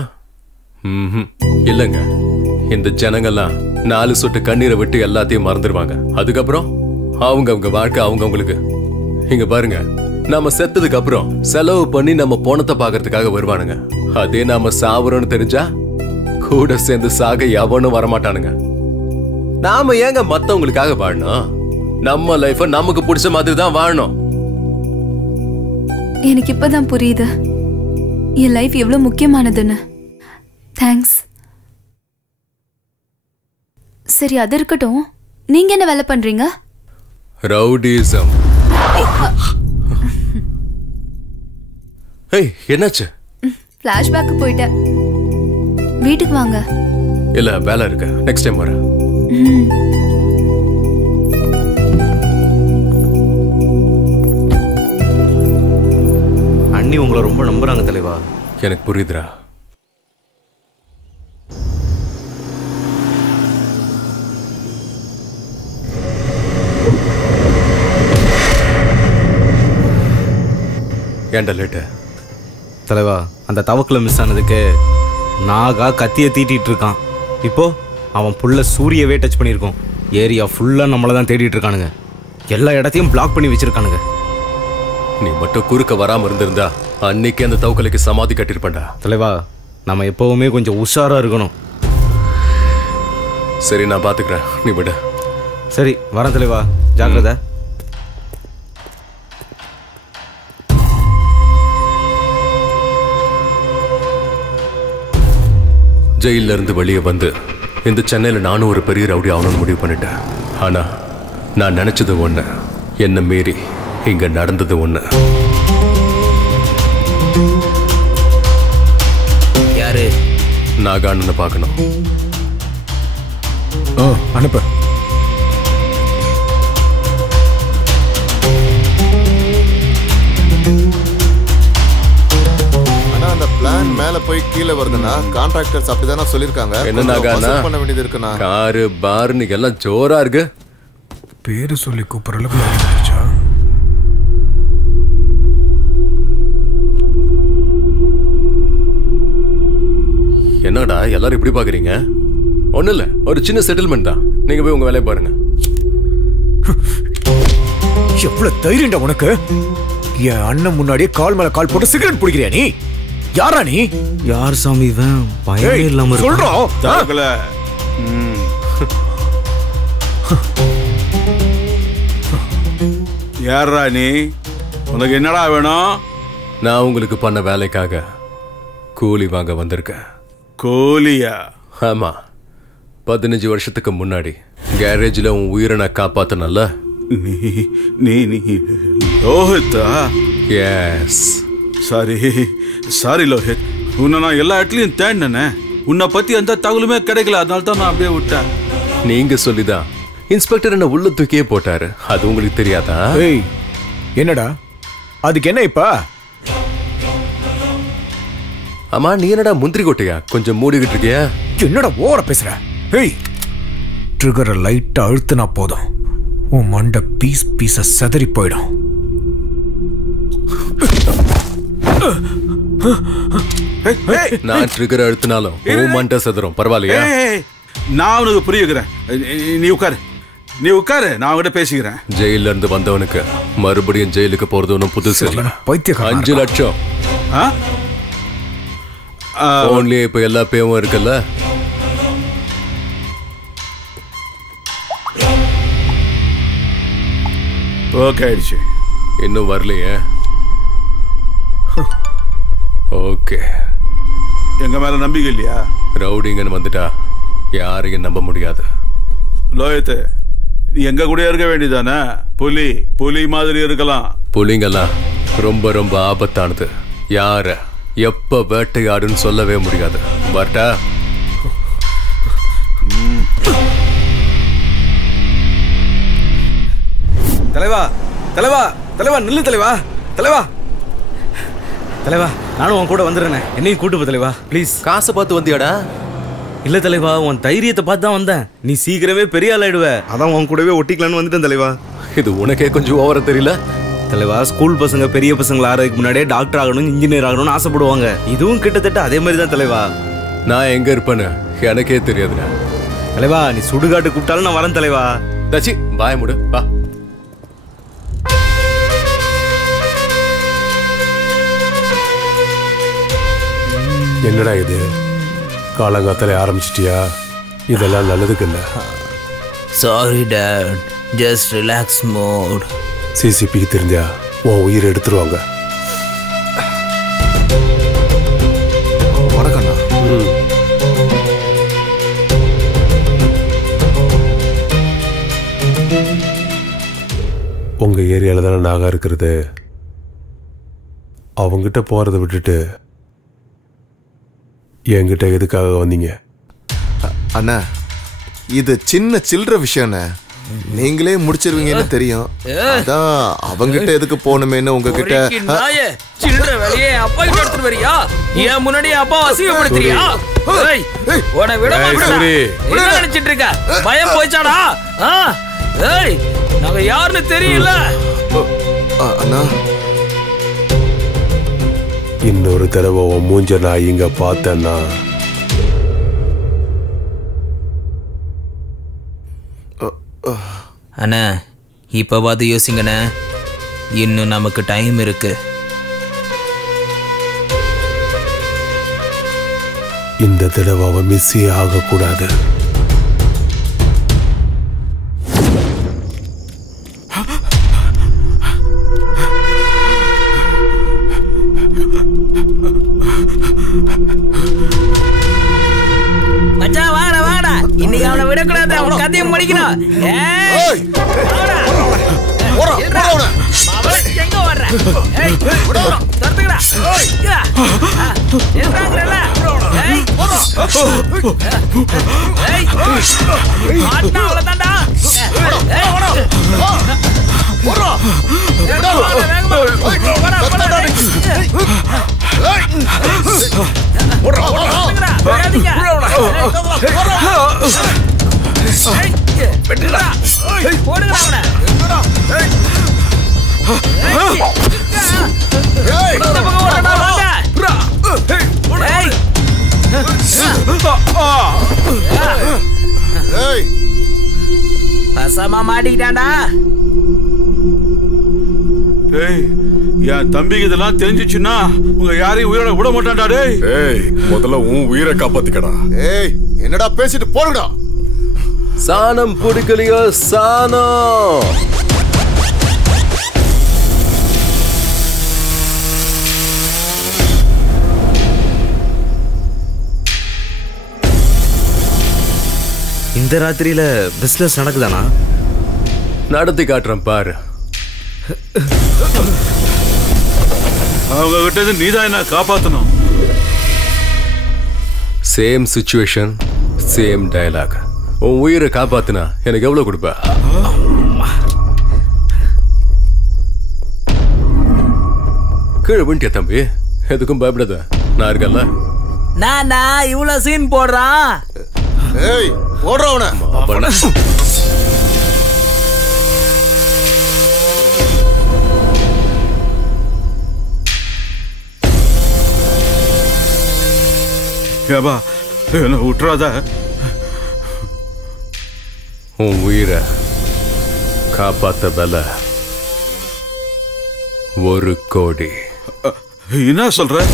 இல்லங்க, இந்த ஜனங்கள்லாம் 4 சொட்டு கண்ணீரை விட்டு எல்லாத்தையும் மறந்துடுவாங்க. அதுக்கப்புறம் அவங்க வாழ்க்கை அவங்களுக்கு. இங்க பாருங்க, நாம செத்ததுக்கு அப்புறம் செலவு பண்ணி நம்ம போனத்தை பாக்குறதுக்காக வருவானுங்க. அதே நாம சாவறோம்னு தெரிஞ்சா கூட சேர்ந்து சாக எவனும் வரமாட்டானுங்க. நாம ஏங்க மத்தவங்களுக்காக வாழணும்? நம்ம லைஃப நமக்கு பிடிச்ச மாதிரி தான் வாழணும். எனக்கு இப்பதான் புரியுது என் லைஃப் எவ்வளவு முக்கியமானதுன்னு. தேங்க்ஸ். சரி, அது இருக்கட்டும். நீங்க என்ன வேலை பண்றீங்க? ரவுடிசம். ஏய், என்னாச்சு? ஃபிளாஷ்பேக் போயிட்டேன். வீட்டுக்கு வாங்க. இல்ல, வேலை இருக்கு, நெக்ஸ்ட் டைம் வரேன். அண்ணி உங்களை ரொம்ப நம்புறாங்க தலைவா. எனக்கு புரியுதுடா. ஏன்டா லேட்டு? தலைவா, அந்த தவக்கில் மிஸ் ஆனதுக்கு நாகா கத்தியை தீட்டிட்டு இருக்கான். இப்போ அவன் புள்ள சூரியவே டச் பண்ணியிருக்கோம். ஏரியா ஃபுல்லாக நம்மளை தான் தேடிட்டு இருக்கானுங்க. எல்லா இடத்தையும் பிளாக் பண்ணி வச்சிருக்கானுங்க. நீ மட்டும் குறுக்க வராம இருந்திருந்தா அன்னைக்கு அந்த தவக்கலைக்கு சமாதி கட்டிருப்பேன்டா. தலைவா, நம்ம எப்பவுமே கொஞ்சம் உஷாரா இருக்கணும். சரி, நான் பாத்துக்கிறேன், நீ விட. சரி, வரேன் தலைவா, ஜாக்கிரதை. ஜெயில இருந்து வெளியே வந்து இந்த சென்னையில நானும் ஒரு பெரிய ரவுடி ஆகணும்னு முடிவு பண்ணிட்டேன். ஆனா நான் நினைச்சது ஒண்ணு, என்ன மீறி இங்க நடந்தது ஒண்ணு. நாகான்னு பார்க்கணும். அனுப்பு. ஆனா அந்த பிளான் மேல போய் கீழே வருதுன்னா கான்ட்ராக்டர்ஸ் அப்படிதானே சொல்லிருக்காங்க. என்ன நாகானா பண்ண வேண்டியது இருக்குண்ணா. காரு பார்னு எல்லாம் ஜோரா இருக்கு. பேரு சொல்லி கூப்பிடுற அளவுக்கு ஆயிடுச்சா? என்னடா எல்லாரும் இப்படி பாக்குறீங்க? ஒண்ணு இல்ல, ஒரு சின்ன செட்டில்மெண்ட் தான். நீங்க போய் உங்க வேலையை பாருங்க. எவ்வளவு தைரியம்டா உனக்கு? என் அண்ணன் முன்னாடியே கால் மேல கால் போட்டு சிகரெட் பிடிக்கிறியா நீ? யாரா நீ? யார் சாமி இவன்? பயமே இல்லாம சொல்றோம். யாரா நீ? உனக்கு என்னடா வேணும்? நான் உங்களுக்கு பண்ண வேலைக்காக கூலி வாங்க வந்திருக்கேன். கூலியா? ஆமா, 15 வருஷத்துக்கு முன்னாடி கேரேஜ்ல உன் உயிரை நான் காப்பாத்தனல்ல. நீ லோஹித்தா? எஸ். சாரி லோஹித், உன்னை நான் எல்லா இடத்துலயும் தேடினேனே. உன்னை பத்தி எந்த தகவலுமே கிடைக்கல, அதனால தான் நான் அப்படியே விட்டேன். நீங்க சொல்லிதான் இன்ஸ்பெக்டர் என்ன உள்ள தூக்கியே போட்டாரு. அது உங்களுக்கு தெரியாதா? என்னடா அதுக்கு என்ன இப்ப? ஆமா, நீ என்னடா முந்திரி கொட்டையா கொஞ்சம் மூடிக்கிட்டு இருக்கியா? என்னடா ஓவரா பேசுற? ட்ரிகரை லைட்டா அழுத்தினா போதும், உன் மண்டை பீஸா செதறி போயிடும். நான் ட்ரிகர் அழுத்தினாலும் உன் மண்டை செதறும். பரவாயில்லையா? நான் உனக்கு புரியுகிறேன். நீ உட்காரு, நான் அவங்ககிட்ட பேசிக்கிறேன். ஜெயில இருந்து வந்தவனுக்கு மறுபடியும் ஜெயிலுக்கு போறது ஒன்றும் புதுசு இல்ல. 5 லட்சம் போன்லயே இப்ப எல்லா பேவும் இருக்குல்ல. ஓகே ஆயிடுச்சு. இன்னும் வரலையே? ஓகே. எங்க மேல நம்பிக்கை இல்லையா? ரவுடிங்கன்னு வந்துட்டா யாரையும் நம்ப முடியாது. லோஹித், நீ எங்க கூட இருக்க வேண்டியதானே? புலி மாதிரி இருக்கலாம். புலிங்கெல்லாம் ரொம்ப ரொம்ப ஆபத்தானது. யார எப்ப வேட்டையாடுன்னு சொல்லவே முடியாது. பட்டா தலைவா தலைவா தலைவா நில்லு தலைவா. தலைவா தலைவா, நானும் உன் கூட வந்துடுறேன். என்னையும் கூட்டு போ தலைவா, ப்ளீஸ். காசை பார்த்து வந்தியாடா? இல்ல தலைவா, உன் தைரியத்தை பார்த்து தான் வந்தேன். நீ சீக்கிரமே பெரிய ஆள் ஆயிடுவ, அதான் உன் கூடவே ஒட்டிக்கலான்னு வந்துட்டேன் தலைவா. இது உனக்கே கொஞ்சம் ஓவரா தெரியல தலைவா? ஸ்கூல் பசங்க பெரிய பசங்களை ஆறதுக்கு முன்னாடியே டாக்டர் ஆகணும், இன்ஜினியர் ஆகணும்னு ஆசைப்படுவாங்க. இதுவும் கிட்டத்தட்ட அதே மாதிரி தான் தலைவா. நான் எங்க இருப்பேன்னு எனக்கே தெரியாதுண்ணா. தலைவா, நீ சுடுகாட்டு கூப்பிட்டாலும் நான் வரேன் தலைவா. தச்சி பாய முடு வா. என்னடா இது, காலங்காத்தால ஆரம்பிச்சிட்டியா? இதெல்லாம் நல்லதுக்கு இல்ல. Sorry dad, just relax mode. சிசிபிக்கு தெரிஞ்சா உன் உயிரை எடுத்துருவாங்க. வணக்கண்ணா. உங்க ஏரியால தானே நாகா இருக்கிறது. அவங்கிட்ட போறதை விட்டுட்டு என்கிட்ட எதுக்காக வந்தீங்க? அண்ணா, இது சின்ன சில்லற விஷயம்ண்ணே, நீங்களே முடிச்சிருவீங்கன்னு தெரியும். அதான் அவங்கிட்ட எதுக்கு போகணுமேன்னு உங்ககிட்ட. சில்லற வேலையே அப்பா கிட்ட எடுத்துட்டு வரியா? ஏன் முன்னாடி அப்பா அசிங்கப்படுத்துறியா? உன விட மாட்டேன். என்ன நினைச்சிட்டு இருக்க? பயம் போயிச்சாடா? நாங்க யாருன்னு தெரியல. அண்ணா, இன்னொரு தடவை உன் மூஞ்ச நான் இங்க பார்த்தேன்னா அண்ணா, இப்ப பார்த்து யோசிங்கண்ணே, இன்னும் நமக்கு டைம் இருக்கு. இந்த தடவை அவன் மிஸ்ஸே ஆகக்கூடாது. மச்சான் வாடா வாடா, இன்னைக்கு அவனை விடக்கூடாது, அவன் கதையும் முடிக்கணும். எங்க வர்ற? தடுத்துக்கடா. மாட்டிக்கிட்டாண்டா. என் தம்பிக்கு இதெல்லாம் தெரிஞ்சிச்சுன்னா உங்க யாரையும் உயிரோட விட மாட்டான்டா. டேய் முதல்ல உன் உயிரை காப்பாத்திக்கடா. ஏய் என்னடா பேசிட்டு போறடா. சாணம் பிடிக்கலையோ சாணம். இந்த ராத்திரியில பிசினஸ் நடக்குதானா? நடத்தி காட்டுறேன் பாரு. அவங்க கிட்ட நீதான் என்ன காப்பாத்தணும். Same situation same dialogue. உன் உயிரை காப்பாத்தினா எனக்கு எவ்வளவு கொடுப்ப? கீழே விண்டியா தம்பி? எதுக்கும் பயப்படாத, நான் இருக்கல. நானா இவ்வளவு சீன் போடுறான்? ஏய் போடுறவன. ஏபா என்ன விட்டுறாத. உன் உயிரை காப்பாத்த விலை 1 கோடி. என்ன சொல்ற?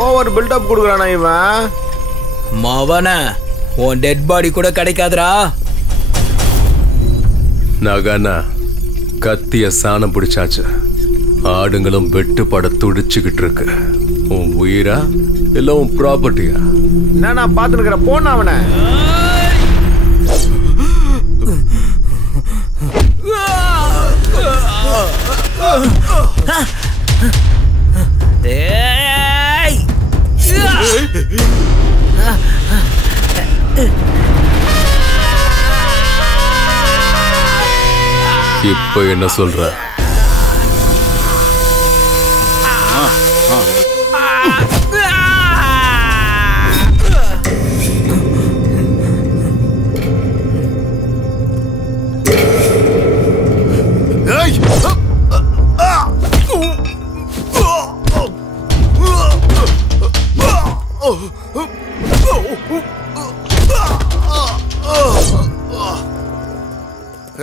ஓவர் பில்டப் கொடுக்குறானா இவன்? மவன உன் டெட் பாடி கூட கிடைக்காதுடா. நகனா கத்திய சாணம் பிடிச்சாச்சு. ஆடுங்களும் வெட்டுப்பட துடிச்சுக்கிட்டு இருக்கு. உன் உயிரா இல்ல உன் ப்ராப்பர்ட்டியா? என்ன நான் பாத்துக்கிற போன அவனை. இப்ப என்ன சொல்ற?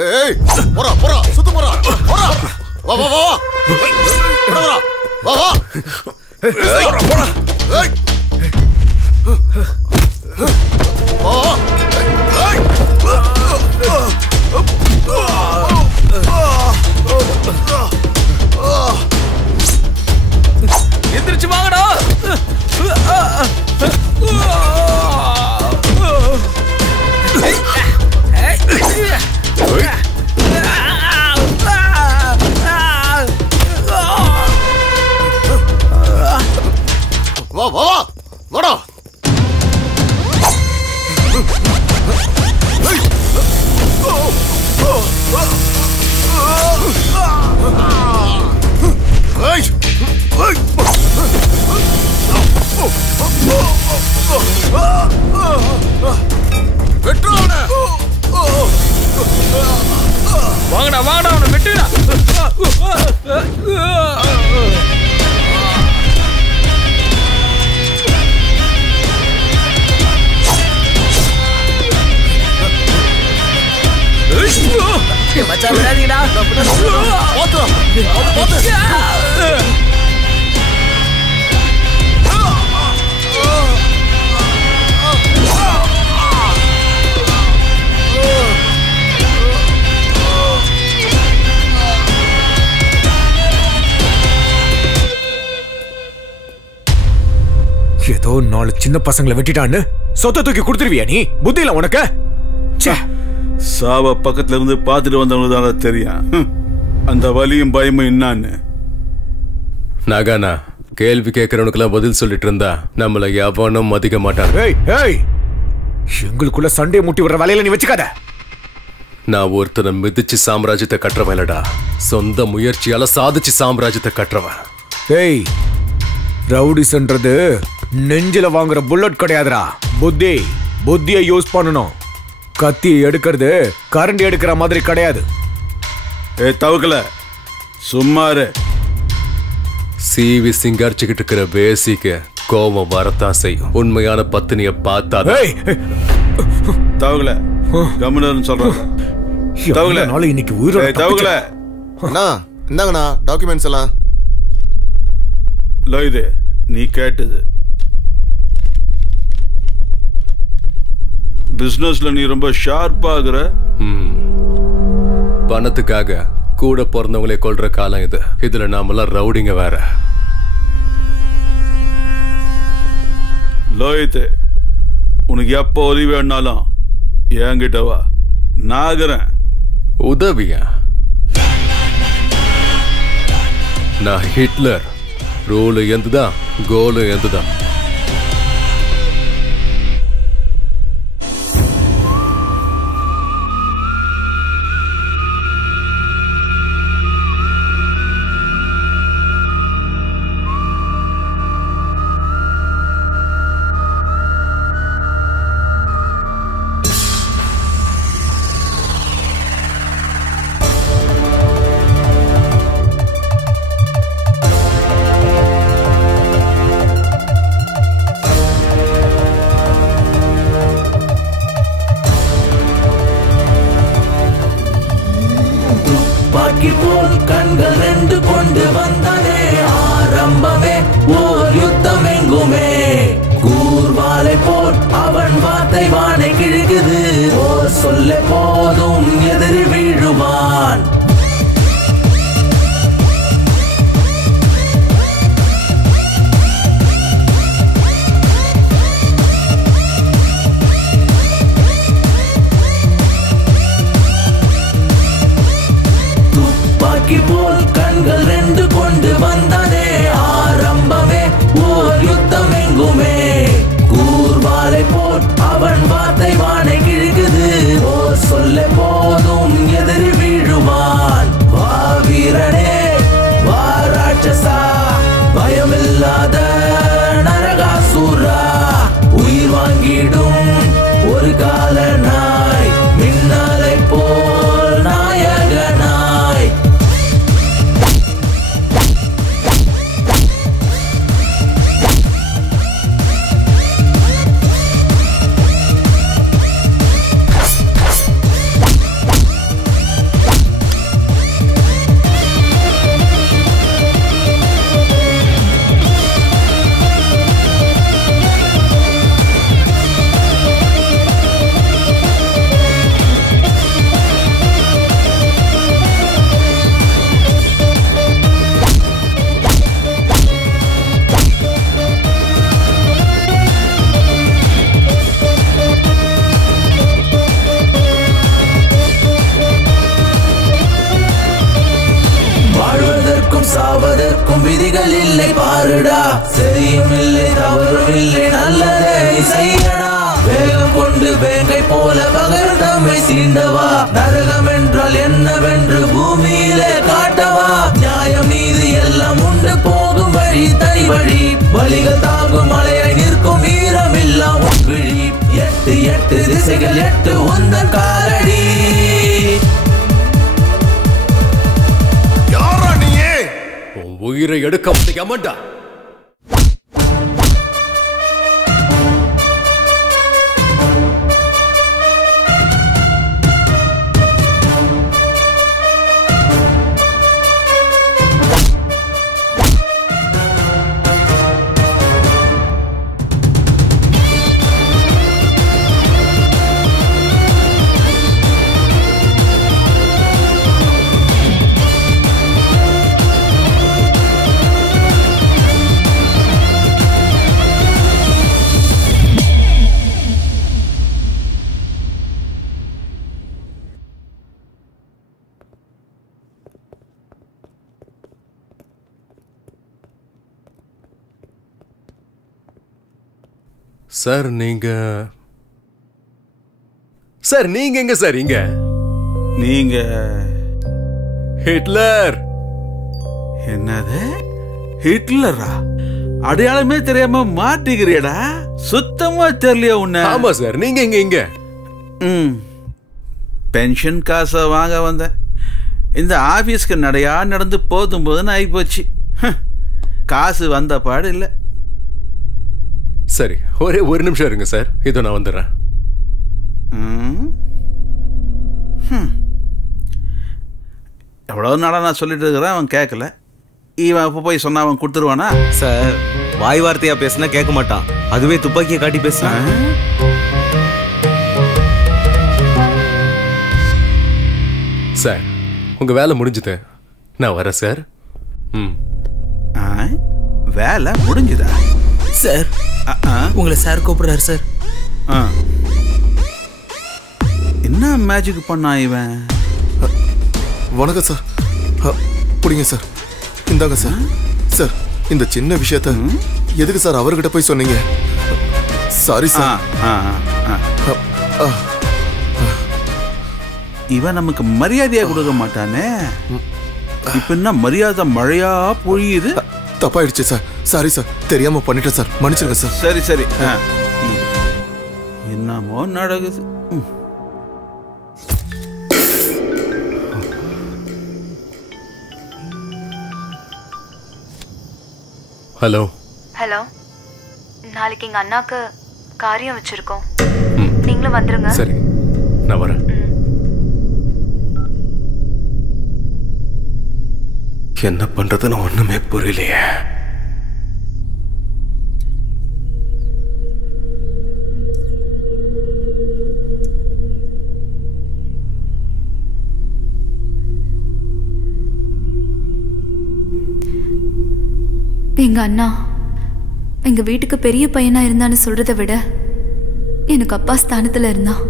ஏய் போடா போடா சுத்து போடா போடா. வா வா வா போடா வா வா. போடா போடா. ஏய் வா. ஏய் எந்திரிச்சு வாங்கடா. வா வா வா வாடா. வாங்கடா வாங்கடா அவனை வெட்டுடா. மச்சான் விடாதீங்கடா. 4 சின்ன பசங்களை வெட்டிட்டான்னு சொத்தை தூக்கி கொடுத்துருவியா நீ? புத்தியில உனக்கு? சாவ பக்கத்துல இருந்து பார்த்துட்டு வந்தவங்களுக்கு தான் தெரியும் அந்த வலியும் பயமும் என்னான்னு. நாகானா, கேள்வி கேட்கறவனுக்கெல்லாம் பதில் சொல்லிட்டு இருந்தா நம்மள எவனும் மதிக்க மாட்டாங்க. எங்களுக்குள்ள சண்டையை முட்டி விடுற வேலையில நீ வச்சுக்காத. நான் ஒருத்தனை மிதிச்சு சாம்ராஜ்யத்தை கட்டுறவன் இல்லடா, சொந்த முயற்சியால சாதிச்சு சாம்ராஜ்யத்தை கட்டுறவன். ஏய், ரவுடிஸ்ன்றது நெஞ்சில வாங்குற புல்லட் கிடையாதுடா. புத்தியை யூஸ் பண்ணணும். கத்தி எடுக்கிறது கரண்டி எடுக்கிற மாதிரி கிடையாது. தவக்கல சும்மாரு. சிவி சிங்காரிச்சுக்கிட்டு இருக்கிற பேசிக்கு கோபம் வரத்தான் செய்யும். உண்மையான பத்தினிய பார்த்தா தவக்கல கம்முன்னு சொல்றேன். இன்னைக்கு உயிரோட தவக்கல இந்தாங்கண்ணா டாக்குமெண்ட்ஸ் எல்லாம். இது நீ கேட்டது. பிசினஸ்ல நீ ரொம்ப ஷார்ப்பாகிற. பணத்துக்காக கூட பிறந்தவங்களே கொல்ற காலம் இது. இதுல நாமெல்லாம் ரவுடிங்க வேற. லோயித்து, உனக்கு எப்போ உதவி வேணாலும் என்கிட்ட வா, நாகிறேன். உதவியா? நான் ஹிட்லர். ரூலு எந்துதான், கோலு எந்துதான். கண்கள் 2 கொண்டு வந்தானே ஆரம்பமே ஓர் யுத்தம் எங்குமே. கூர்வாலை போல் அவன் வார்த்தை வானை கிழக்குது. ஓர் சொல்ல போதும் எதிரி வீழுவான். போல் கண்கள் 2 கொண்டு வந்தானே ஆரம்பமே ஓர் யுத்தம் எங்குமே. கூர்வாலை போல் அவன் வார்த்தை வானை கிழக்குது. ஓர் சொல்ல போதும் எதிரி வீழுவான். வா வீரனே, வா ராட்சசா, பயமில்லாத நரகாசூரா. உயிர் வாங்கிடும் ஒரு கால நாய், மின்னலை போல் நாயகனாய். சாவதற்கும் விதிகள் இல்லை பாருடா. சரியும் இல்லை தவறும் இல்லை, நல்லதே செய்யடா. வேகம் கொண்டு வேங்கை போல பகர் தம்மை சீண்டவா. நரகம் என்றால் என்னவென்று பூமியிலே காட்டவா. நியாயம் நீதி எல்லாம் உண்டு போகும் வழி தனி வழி. வழிகள் தாங்கும் மலையாய் நிற்கும் வீரமில்லா உட்விழி. 8 திசைகள் 8 உந்தன் காலடி. உயிரை எடுக்க முடியாமடா. சார் நீங்க சார் நீங்க எங்க சார் இங்க நீங்க ஹிட்லர். என்னது ஹிட்லரா? அடையாளமே தெரியாம மாட்டிக்கிறியடா. சுத்தமா தெரியலையா உன்ன? ஆமா சார். நீங்க இங்க பென்ஷன் காசை வாங்க வந்தேன். இந்த ஆபீஸ்க்கு நடையா நடந்து போதும் போதுன்னு ஆகிப்போச்சு. காசு வந்த பாடு இல்லை. சரி, ஒரே ஒரு நிமிஷம் இருங்க சார், இதோ நான் வந்துடுறேன். எவ்வளோ நாளாக நான் சொல்லிட்டு இருக்கிறேன், அவன் கேட்கல. இவன் இப்போ போய் சொன்னா அவன் கொடுத்துருவானா? சார் வாய் வார்த்தையா பேசினா கேட்க மாட்டான், அதுவே துப்பாக்கியை காட்டி பேசுறான். சார் உங்க வேலை முடிஞ்சுது, நான் வரேன் சார். வேலை முடிஞ்சுதா சார்? உங்களை சார் கூப்பிடுறாரு சார். என்ன மேஜிக் பண்ணா இவன்? வணக்கம் சார். புடிங்க சார், இந்தாங்க சார். சார் இந்த சின்ன விஷயத்த எதுக்கு சார் அவர்கிட்ட போய் சொன்னீங்க? Sorry sir. இவன் நமக்கு மரியாதையா கொடுக்க மாட்டானே. இப்ப என்ன மரியாதை மழையா பொழியுது? தப்பாயிடுச்சு சார், சாரி சார், தெரியாம பண்ணிட்டேன் சார், மன்னிச்சிருங்க சார். சரி சரி. என்னமோ நடக்குது. ஹலோ ஹலோ, நாளைக்கு எங்க அண்ணாக்கு காரியம் வச்சிருக்கோம், நீங்களும் வந்துருங்க. சரி, நான் வரேன். என்ன பண்றதுன்னு ஒண்ணுமே புரியலையே. எங்க அண்ணா எங்க வீட்டுக்கு பெரிய பையனா இருந்தான்னு சொல்றதை விட எனக்கு அப்பா ஸ்தானத்துல இருந்தான்.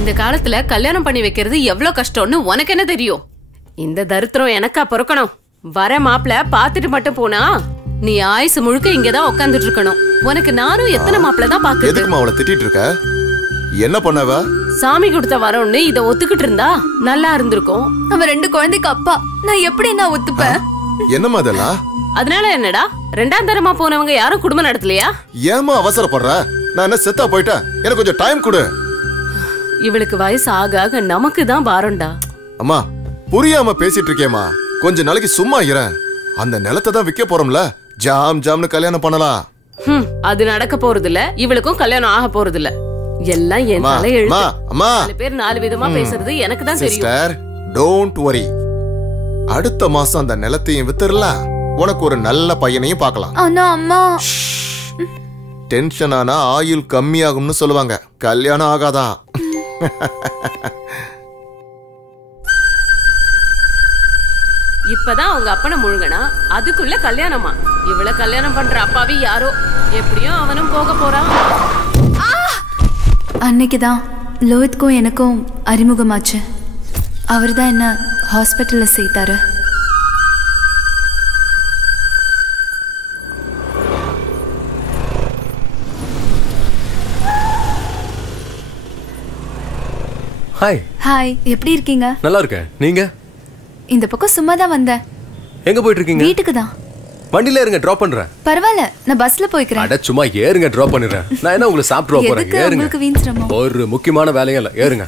இந்த காலத்துல கல்யாணம் பண்ணி வைக்கிறது எவ்வளவு கஷ்டம்னு உனக்கு என்ன தெரியும்? இந்த தரித்திரம் எனக்கா பொறுக்கணும்? வர மாப்பிள பாத்துட்டு மட்டும் போனா நீ ஆயுசு முழுக்க இங்கதான் உட்காந்துட்டு இருக்கணும். உனக்கு நானும் எத்தனை மாப்பிள தான் பாக்குறது. எதுக்குமா அவளை திட்டிட்டு இருக்க? என்ன பண்ணவ? சாமி கொடுத்த வரம்னு இத ஒத்துக்கிட்டு இருந்தா நல்லா இருந்திருக்கும். அவன் 2 குழந்தைக்கு அப்பா, நான் எப்படி நான் ஒத்துப்பேன்? என்னமா அதெல்லாம்? அதனால என்னடா, 2ஆம் தரமா போனவங்க யாரும் குடும்பம் நடத்தலையா? ஏமா அவசரப்படுற? நான் என்ன செத்தா போயிட்டேன்? எனக்கு கொஞ்சம் டைம் கொடு. இவளுக்கு வயசு ஆக ஆக நமக்கு தான் பாரம்டா. அம்மா புரியாம பேசிட்டு இருக்கேமா, கொஞ்ச நாளைக்கு சும்மா இரு. அந்த நிலத்தை தான் விற்க போறோம்ல, ஜாம் ஜாம்னு கல்யாணம் பண்ணலாம். அது நடக்க போறது இல்ல, இவளுக்கும் கல்யாணம் ஆக போறது இல்ல. எல்லாம் என் தலை எழுத்து. அம்மா 4 பேர் 4 விதமா பேசுறது எனக்கு தான் தெரியும். சிஸ்டர் டோன்ட் வரி, அடுத்த மாசம் அந்த நிலத்தையும் வித்துறலாம், உனக்கு ஒரு நல்ல பையனையும் பார்க்கலாம். ஆனா அம்மா, டென்ஷன் ஆனா ஆயுள் கம்மியாகும்னு சொல்லுவாங்க, கல்யாணம் ஆகாதான். இப்பதான் அவங்க அப்பனை முழுங்கனா அதுக்குள்ள கல்யாணமா? இவள கல்யாணம் பண்ற அப்பாவி யாரோ, எப்படியும் அவனும் போக போறான். அன்னைக்குதான் லோஹித்க்கும் எனக்கும் அறிமுகமாச்சு. அவர் தான் என்ன ஹாஸ்பிட்டல்ல சேர்த்தாரு. ஹாய். ஹாய், எப்படி இருக்கீங்க? நல்லா இருக்கேன். நீங்க? இந்த பக்கம் சும்மா தான் வந்தேன். எங்க போயிட்டு இருக்கீங்க? வீட்டுக்கு தான். வண்டியில இருங்க, டிராப் பண்றேன். பரவாயில்ல, நான் பஸ்ல போய்க்கிறேன். அட சும்மா ஏறுங்க, டிராப் பண்ணிடுறேன். நான் என்ன உங்களை சாப்பிட்டு போறேன்? எதுக்கு ஏறுங்க. உங்களுக்கு வீண் சிரமம்? ஒரு முக்கியமான வேலையும் இல்ல, ஏறுங்க.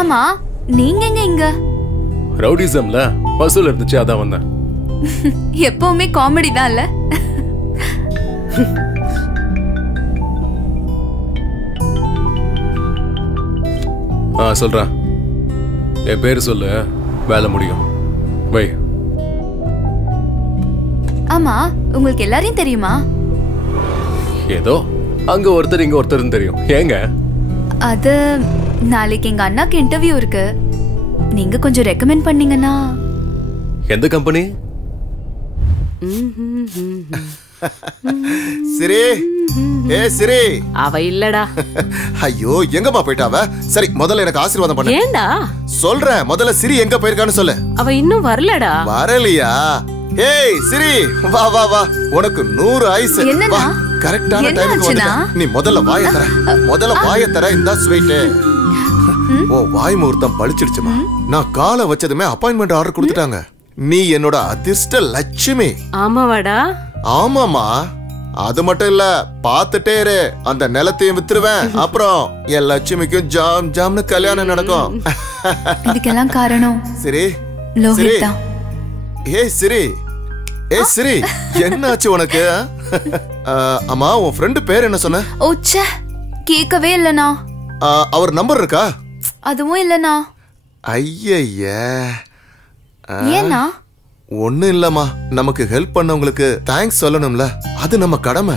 ஆமா, நீங்க எங்க இங்க? ரவுடிசம்ல பஸ்ல இருந்துச்சு, அதான் வந்தேன். எப்பவுமே காமெடி தான் இல்ல? சொல்றேன். என் பேரு சொல்லு, வேலை முடியும். வை. ஆமா, உங்களுக்கு எல்லாரையும் தெரியுமா? ஏதோ அங்க ஒருத்தர் இங்க ஒருத்தர்னு தெரியும். ஏங்க? அது நாளைக்கு எங்க அண்ணாக்கு இன்டர்வியூ இருக்கு, நீங்க கொஞ்சம் ரெக்கமெண்ட் பண்ணீங்கன்னா. எந்த கம்பெனி? சிரி ஏ சிரி அவ இல்லடா. ஐயோ எங்கம்மா போயிட்டாவ? சரி முதல்ல எனக்கு ஆசீர்வாதம் பண்ணு. ஏண்டா? சொல்றேன், முதல்ல சிரி எங்க போயிருக்கான்னு சொல்லு. அவ இன்னும் வரலடா. வரலையா? ஏய் சிரி வா வா வா, உனக்கு 100 ஆயுசு. என்னடா? கரெக்டான டைமுக்கு வந்துட்ட. நீ முதல்ல வாயை தர, முதல்ல வாயை தர. இந்த ஸ்வீட் ஓ வாய் முகூர்த்தம் பழிச்சிடுச்சுமா. நான் காலை வச்சதுமே அப்பாயின்மெண்ட் ஆர்டர் கொடுத்துட்டாங்க. நீ என்னோட அதிர்ஷ்ட லட்சுமி. ஆமாவாடா? ஆமாமா. அது மட்டும் இல்ல, பாத்துட்டே இரு, அந்த நிலத்தையும் வித்துருவேன். அப்புறம் என் லட்சுமிக்கும் ஜாம் ஜாம்னு கல்யாணம் நடக்கும். இதுக்கெல்லாம் காரணம் சரி லோஹித் தான். ஏய் சிரி, ஏய் சிரி, என்னாச்சு உனக்கு? அம்மா உன் ஃப்ரெண்டு பேர் என்ன சொன்ன? ஓச்சே, கேட்கவே இல்லனா. அவர் நம்பர் இருக்கா? அதுவும் இல்லனா. ஐயய்ய, ஏன்னா? ஒண்ணும் இல்லம்மா, நமக்கு ஹெல்ப் பண்ணவங்களுக்கு தேங்க்ஸ் சொல்லணும்ல, அது நம்ம கடமை.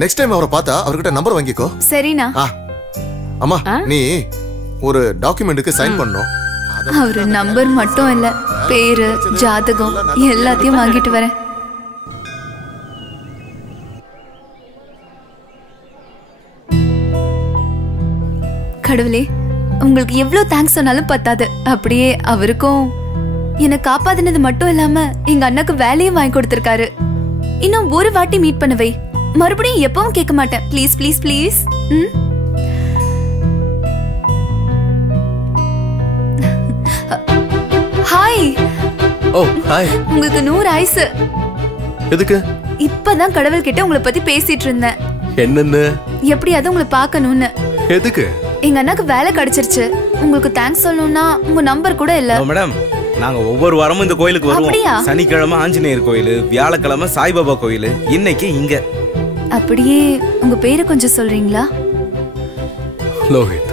நெக்ஸ்ட் டைம் அவரை பார்த்தா அவர்கிட்ட நம்பர் வாங்கிக்கோ. சரிண்ணா. அம்மா நீ ஒரு டாக்குமெண்ட்டுக்கு சைன் பண்ணணும். அவரு நம்பர் மட்டும் இல்ல, பேரு ஜாதகம் எல்லாத்தையும் வாங்கிட்டு வரேன். கடவுளே, உங்களுக்கு எவ்வளவு தேங்க்ஸ் சொன்னாலும் பத்தாது. அப்படியே அவருக்கும் என்னை காப்பாத்தினது மட்டும் இல்லாம எங்க அண்ணாக்கு வேலையும் வாங்கி கொடுத்திருக்காரு. இன்னும் ஒரு வாட்டி மீட் பண்ணவை, மறுபடியும் எப்பவும் கேட்க மாட்டேன். Please please please. Hi. Oh hi. உங்களுக்கு 100 ஆயுசு. எதுக்கு? இப்பதான் கடவுள் கிட்ட உங்களை பத்தி பேசிட்டு இருந்தேன். என்னன்னு? எப்படியாவது உங்களை பார்க்கணும்னு. எதுக்கு? எங்க அண்ணாக்கு வேலை கிடைச்சிருச்சு. உங்களுக்கு தேங்க்ஸ் சொல்லணும்னா உங்க நம்பர் கூட இல்ல. மேடம், நாங்க ஒவ்வொரு வாரமும் இந்த கோயிலுக்கு வருவோம். சனிக்கிழமை ஆஞ்சநேயர் கோயில், வியாழக்கிழமை சாய்பாபா கோயில், இன்னைக்கு இங்க. அப்படியே உங்க பேரை கொஞ்சம் சொல்றீங்களா? லோஹித்.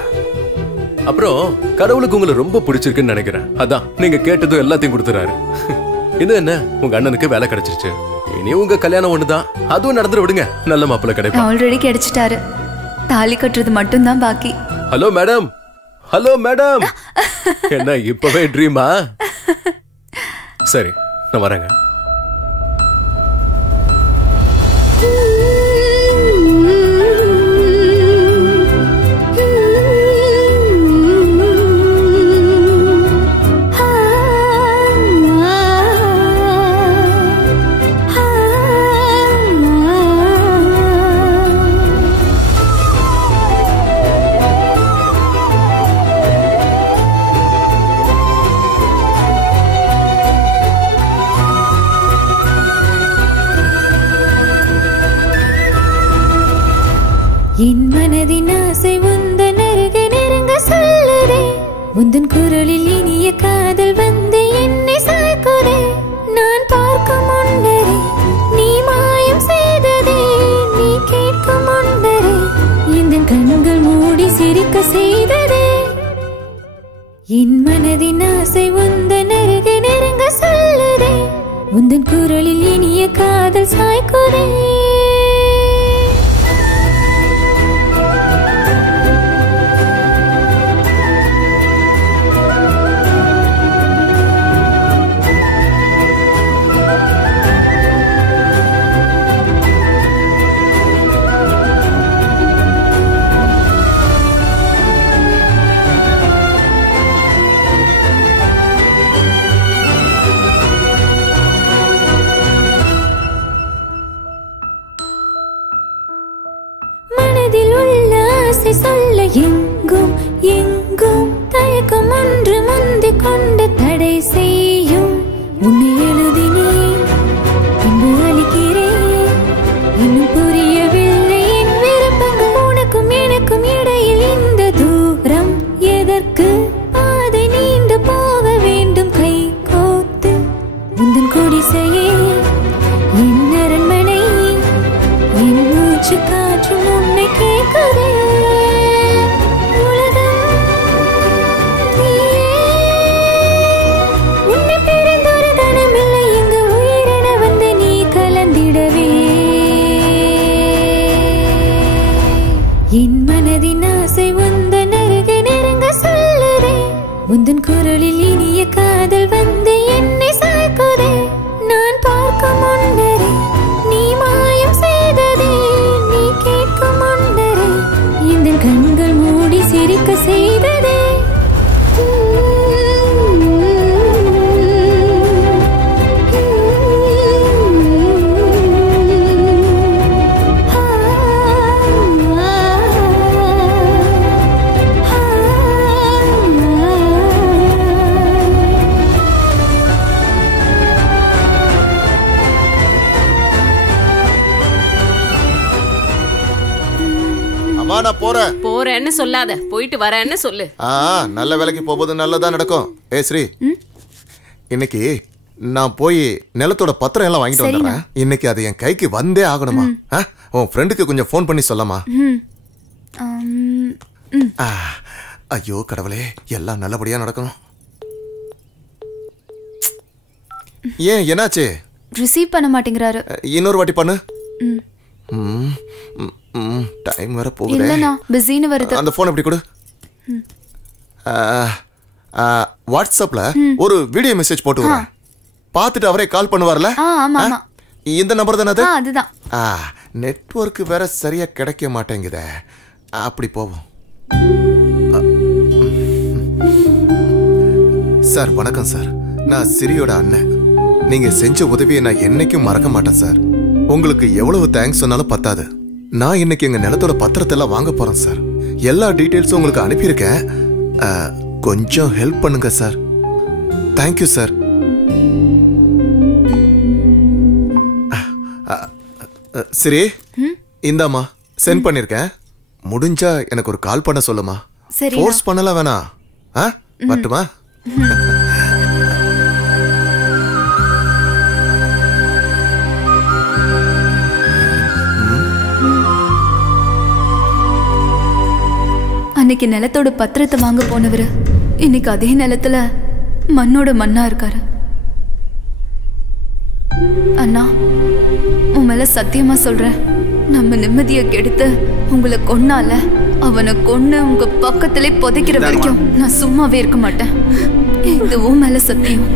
அப்புறம் கடவுளுக்கு உங்களை ரொம்ப பிடிச்சிருக்குன்னு நினைக்கிறேன். அதான் நீங்க கேட்டதும் எல்லாத்தையும் கொடுத்துறாரு. இது என்ன, உங்க அண்ணனுக்கு வேலை கிடைச்சிருச்சு. இனி உங்க கல்யாணம் ஒண்ணுதான், அதுவும் நடந்துட விடுங்க. நல்ல மாப்பிள்ளை கிடைக்கும். ஆல்ரெடி கிடைச்சிட்டாரு, தாலி கட்டுறது மட்டும் தான் பாக்கி. Hello madam, hello madam. என்ன இப்பவே ட்ரீமா? சரி நான் வரேங்க. என் மனதின் ஆசை உந்தன் அருகே நெருங்க சொல்லுதே. உந்தன் குரலில் இனிய காதல் வந்து என்னை சாய்க்குதே. நான் பார்க்கும் முன்னரே நீ மாயம் செய்ததே. நீ கேட்கும் முன்னரே இந்த கண்கள் மூடி சிரிக்க செய்ததே. என் மனதின் ஆசை உந்தன் அருகே நெருங்க சொல்லுதே. உந்தன் குரலில் இனிய காதல் சாய்க்குதே. சொல்ல எங்கும் எங்கும் தயக்கம் ஒன்று முந்திக் கொண்டு தடை செய்யும். உன்னை எழுதினேன், பின்பு அளிக்கிறேன். இன்னும் புரியவில்லை என் விருப்பங்கள். உனக்கும் எனக்கும் இடையில் இந்த தூரம் எதற்கு? பாதை நீண்டு போக வேண்டும் கை கோத்து. உந்தன் குடிசையே என் அரண்மனை, என் மூச்சு காற்றும் உன்னை கேட்குதே. என் மனதின் ஆசை உந்தன் அருகே நெருங்க சொல்லுதே. உந்தன் குரலில் இனிய காதல் வந்து என்னை சாய்க்குதே. நான் பார்க்கும் முன்னரே நான் போறேன். போறேன்னு சொல்லாத, போயிட்டு வரேன்னு சொல்லு. நல்ல வேலைக்கு போகும்போது நல்லதா நடக்கும். ஸ்ரீ, இன்னைக்கு நான் போய் நிலத்தோட பத்திரம் எல்லாம் வாங்கிட்டு வந்துடுறேன். இன்னைக்கு அது என் கைக்கு வந்தே ஆகணுமா? உன் ஃப்ரெண்டுக்கு கொஞ்சம் ஃபோன் பண்ணி சொல்லமா? ஐயோ கடவுளே, எல்லாம் நல்லபடியா நடக்கணும். ஏன் என்னாச்சு? ரிசீவ் பண்ண மாட்டேங்கிறாரு. இன்னொரு வாட்டி பண்ணு. டைம் வர போகுது. இல்லனா பிஸின்னு வருது. அந்த ஃபோன் எப்படி கொடு. வாட்ஸ்அப்ல ஒரு வீடியோ மெசேஜ் போட்டு வரேன். பார்த்துட்டு அவரே கால் பண்ணுவார்ல? ஆமா ஆமா. இந்த நம்பர் தானே அது? அதுதான். நெட்வொர்க் வேற சரியா கிடைக்க மாட்டேங்குதே. அப்படி போவோம். சார் வணக்கம் சார். நான் சிரியோட அண்ணன். நீங்க செஞ்ச உதவியை நான் என்னைக்கும் மறக்க மாட்டேன் சார். உங்களுக்கு எவ்வளவு தேங்க்ஸ் சொன்னாலும் பத்தாது. நான் இன்னைக்கு எங்க நிலத்தோட பத்திரத்தை எல்லாம் வாங்க போறேன் சார். எல்லா டீடைல்ஸும் உங்களுக்கு அனுப்பியிருக்கேன். கொஞ்சம் ஹெல்ப் பண்ணுங்க சார். Thank you sir. சரி, இந்தாமா சென்ட் பண்ணிருக்கேன். முடிஞ்சா எனக்கு ஒரு கால் பண்ண சொல்லுமா. ஃபோர்ஸ் பண்ணல வேணாம். வரட்டுமா? அன்னைக்கு நிலத்தோட பத்திரத்தை வாங்க போனவர் இன்னைக்கு அதே நிலத்துல மண்ணோட மண்ணா இருக்காரு. அண்ணா, உன் மேல சத்தியமா சொல்றேன், நம்ம நிம்மதியை கெடுத்து உங்களை கொன்னால அவனை கொன்னு உங்க பக்கத்திலே புதைக்கிற வரைக்கும் நான் சும்மாவே இருக்க மாட்டேன். இது உன் மேல சத்தியம்.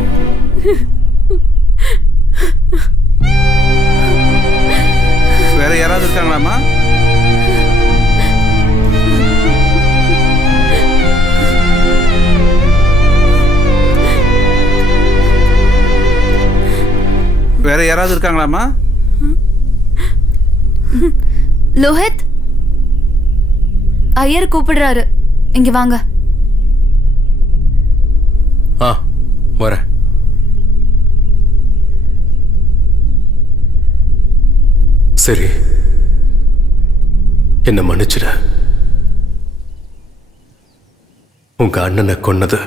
வேற யாராவது இருக்காங்களாமா? வேற யாராவது இருக்காங்களாமா? லோஹித், ஐயர் கூப்பிடுறாரு, இங்க வாங்க. வரேன். சரி, என்ன மன்னிச்சிட. உங்க அண்ணனை கொன்னது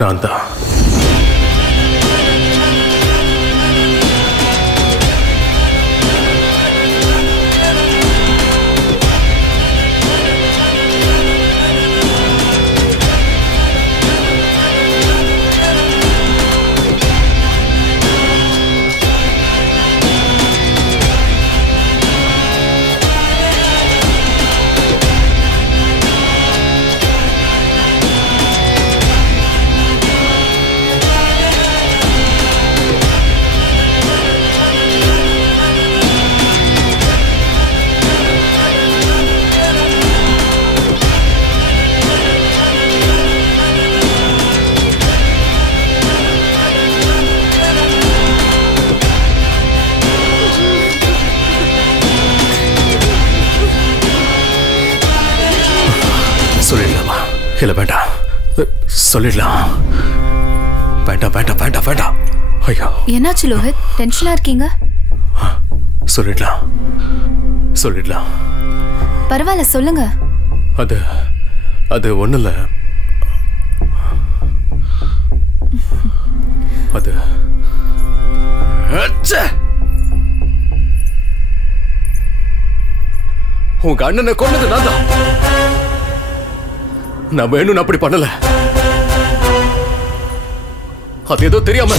நான் தான். சொல்லிடலாமா? இல்ல வேண்டாம், சொல்லிடலாம். வேண்டாம் வேண்டாம் வேண்டாம் வேண்டாம். ஐயோ, என்னாச்சு லோஹித், டென்ஷனா இருக்கீங்க? சொல்லிடலாம் சொல்லிடலாம். பரவாயில்ல, சொல்லுங்க. அது அது ஒண்ணு இல்ல. அது உங்க அண்ணனை கொன்னது நான் தான். நான் வேணும்னு அப்படி பண்ணல. அது ஏதோ தெரியாம.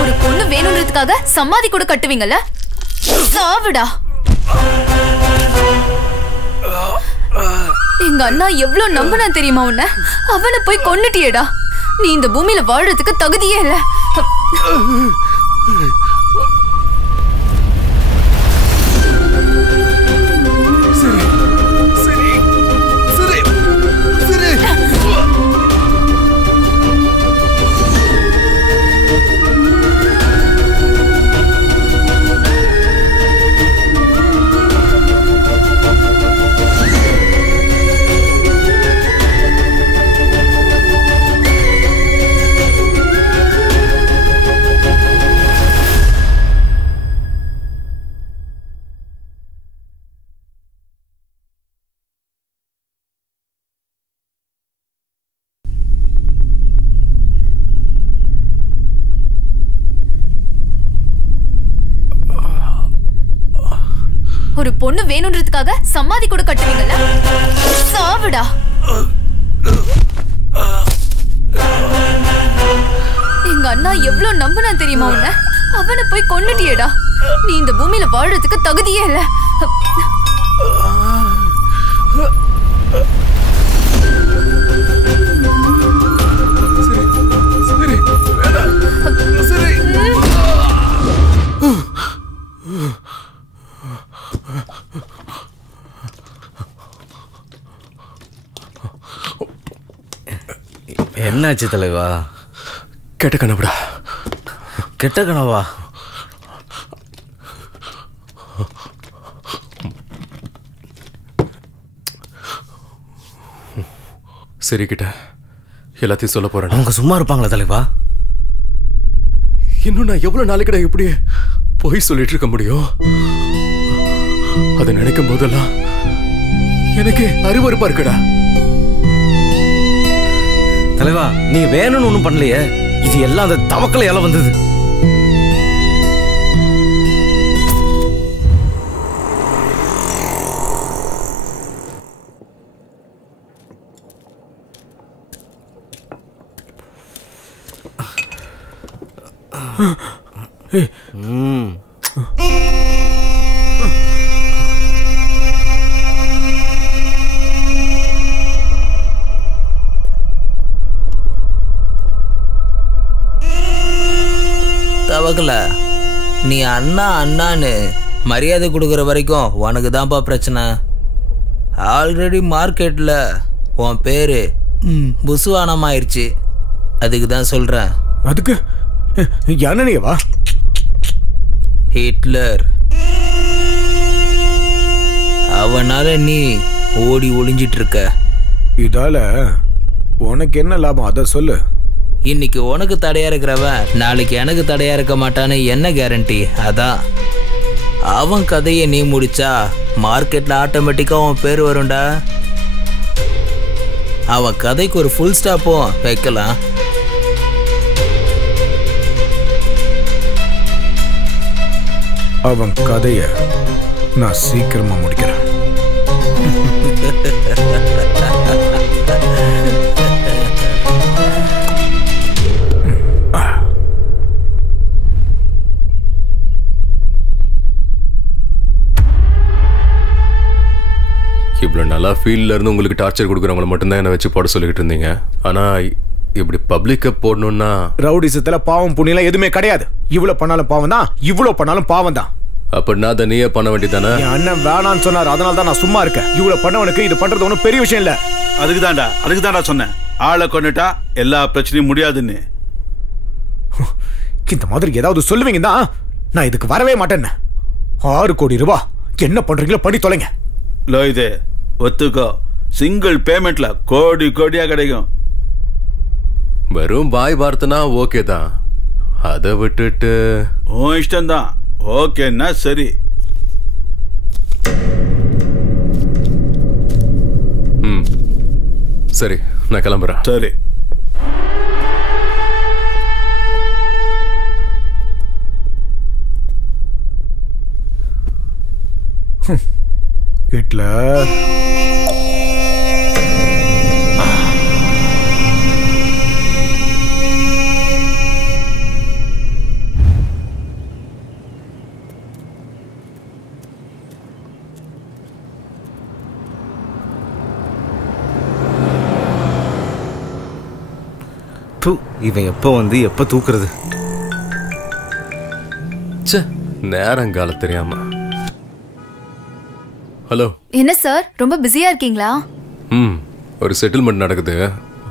ஒரு பொண்ணு வேணும்ன்றதுக்காக சமாதி கூட கட்டுவீங்கல்ல? சாவுடா. எங்க அண்ணா எவ்வளவு நம்பினா தெரியுமா உன்ன? அவனை போய் கொன்னுட்டியேடா. நீ இந்த பூமியில வாழ்றதுக்கு தகுதியே இல்ல. ஒரு பொண்ணு வேணும்ன்றதுக்காக சமாதி கூட கட்டுவீங்கல்ல? சாவுடா. எங்க அண்ணா எவ்வளவு நம்பினா தெரியுமா உன்ன? அவனை போய் கொன்னுட்டியேடா. நீ இந்த பூமியில வாழறதுக்கு தகுதியே இல்ல. என்னாச்சு தலைவா? கெட்ட கனவுடா. கெட்ட கனவா? சரி கிட்ட எல்லாத்தையும் சொல்ல போறேன். அவங்க சும்மா இருப்பாங்களா தலைவா? இன்னும் நான் எவ்வளவு நாளைக்குடா இப்படி போய் சொல்லிட்டு இருக்க முடியும்? அதை நினைக்கும் போதெல்லாம் எனக்கு அருவருப்பா இருக்குடா. தலைவா நீ வேணும்னு ஒண்ணும் பண்ணலையே. இது எல்லாம் அந்த தவக்கலையால வந்தது. தவக்கல, நீ அண்ணா அண்ணான்னு மரியாதை கொடுக்குற வரைக்கும் உனக்கு தான்ப்பா பிரச்சனை. ஆல்ரெடி மார்க்கெட்டில் உன் பேர் புசுவானமாயிருச்சு. அதுக்கு தான் சொல்கிறேன். அதுக்கு யானையவா? ஹிட்லர். அவனால நீ ஓடி ஒளிஞ்சிட்டு இருக்க. இதால உனக்கு என்ன லாபம் அதை சொல்லு. இன்னைக்கு உனக்கு தடையா இருக்கிறவன் நாளைக்கு எனக்கு தடையா இருக்க மாட்டான்னு என்ன கேரண்டி? அதான் அவன் கதையை நீ முடிச்சா மார்க்கெட்ல ஆட்டோமேட்டிக்கா அவன் பேர் வரும்டா. அவன் கதைக்கு ஒரு ஃபுல் ஸ்டாப்பும் வைக்கலாம். அவன் கதைய நான் சீக்கிரமா முடிக்கிறேன். இவ்வளவு நல்லா ஃபீல்ட்ல இருந்து உங்களுக்கு டார்ச்சர் கொடுக்குறவங்களை மட்டும்தான் என்ன வச்சு போட சொல்லிட்டு இருந்தீங்க. ஆனா இப்படி பப்ளிக்க போடணும்னா ரவுடிசத்துல பாவம் புண்ணியம் எதுவுமே கிடையாது. இவ்வளவு பண்ணாலும் பாவம் தான், இவ்வளவு பண்ணாலும் பாவம் தான். அப்படின்னா அதை நீயே பண்ண வேண்டியதானே? என் அண்ணன் வேணான்னு சொன்னார், அதனால தான் நான் சும்மா இருக்கேன். இவ்வளவு பண்ணவனுக்கு இது பண்றது ஒன்றும் பெரிய விஷயம் இல்ல. அதுக்கு தான்டா சொன்னேன், ஆளை கொண்டுட்டா எல்லா பிரச்சனையும் முடியாதுன்னு. இந்த மாதிரி ஏதாவது சொல்லுவீங்க தான் நான் இதுக்கு வரவே மாட்டேன்னு. 6 கோடி ரூபாய் என்ன பண்றீங்களோ பண்ணி தொலைங்க. லோயிதே ஒத்துக்கோ, சிங்கிள் பேமெண்ட்ல கோடி கோடியா கிடைக்கும். வெறும் பாய் வார்த்தைனா ஓகே தான். அதை விட்டுட்டு உன் இஷ்டம்தான். ஓகேன்னா சரி. சரி, நான் கிளம்புறேன். சரி. ஹிட்லர் இவன் எப்ப வந்து எப்ப தூக்குறது? நேரங்கால தெரியாம. ஹலோ. என்ன சார், ரொம்ப பிஸியா இருக்கீங்களா? ஒரு செட்டில்மெண்ட் நடக்குது,